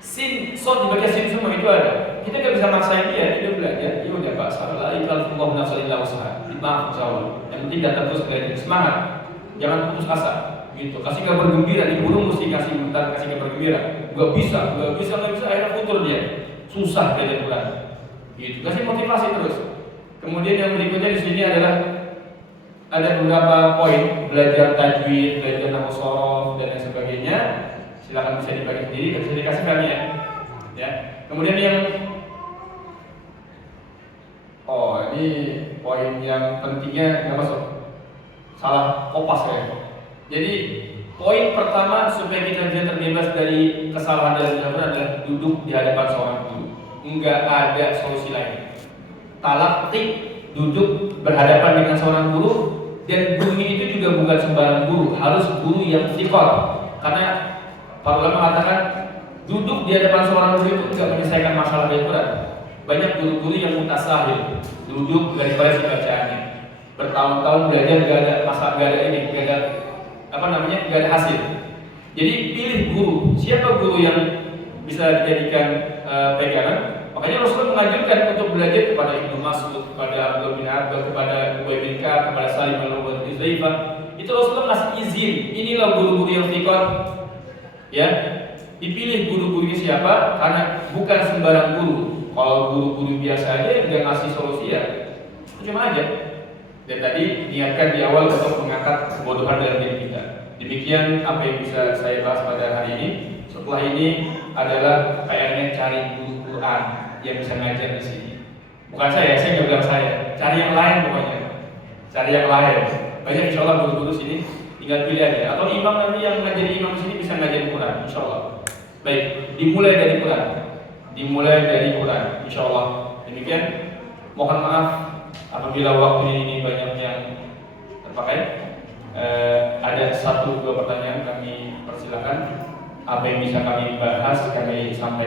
Sin, shot dibaca sin semua itu ada. Kita nggak bisa maksain dia belajar. Dia udah bahasa Allah, ikhlalullah nafsalillah usaha. Maaf jawab. Yang penting datang terus belajar semangat. Jangan putus asa. Gitu. Kasih kabar gembira, di guru mesti kasih kabar gembira. Nggak bisa, akhirnya futur dia. Susah belajar Quran. Gitu. Kasih motivasi terus. Kemudian yang berikutnya di sini adalah ada beberapa poin belajar tajwid, belajar nahwu shorof dan lain sebagainya. Silakan bisa dibagi sendiri dan bisa dikasih kami ya. Kemudian yang ini poin yang pentingnya nggak masuk. Salah kopas ya. Jadi poin pertama supaya kita bisa terbebas dari kesalahan dalam belajar adalah duduk di hadapan seorang guru. Enggak ada solusi lain. Talaqi, duduk berhadapan dengan seorang guru, dan gurunya itu juga bukan sembarang guru, harus guru yang thiqah. Karena para ulama mengatakan duduk di hadapan seorang guru itu tidak menyelesaikan masalah Al-Quran. Banyak guru-guru yang mutasahil, duduk dari koreksi bacaannya, bertahun-tahun belajar gak ada hasil. Jadi pilih guru, siapa guru yang bisa dijadikan pegangan. Makanya Rasulullah mengajarkan untuk belajar kepada Ibnu Mas'ud, kepada Abdullah bin Abbas, kepada Ubay bin Ka'ab, kepada Salim bin Zaifah. Itu Rasulullah ngasih izin. Inilah guru-guru yang thiqah. Ya, dipilih guru-gurunya siapa? Karena bukan sembarang guru. Kalau guru-guru biasa aja dia ngasih solusi ya cuma aja. Dan tadi niatkan di awal untuk mengangkat kebodohan dalam diri kita. Demikian apa yang bisa saya bahas pada hari ini. Setelah ini adalah kayaknya cari guru Quran yang bisa ngajar di sini. Bukan saya nggak bilang saya. Cari yang lain pokoknya. Cari yang lain. Banyak insya Allah guru-guru sini. Tinggal pilih aja. Atau imam nanti yang ngajari imam sini bisa ngajari Quran. Insya Allah. Baik. Dimulai dari Quran. Insya Allah. Demikian. Mohon maaf apabila waktu ini banyak yang terpakai. Ada 1-2 pertanyaan kami persilakan. Apa yang bisa kami bahas kami sampaikan.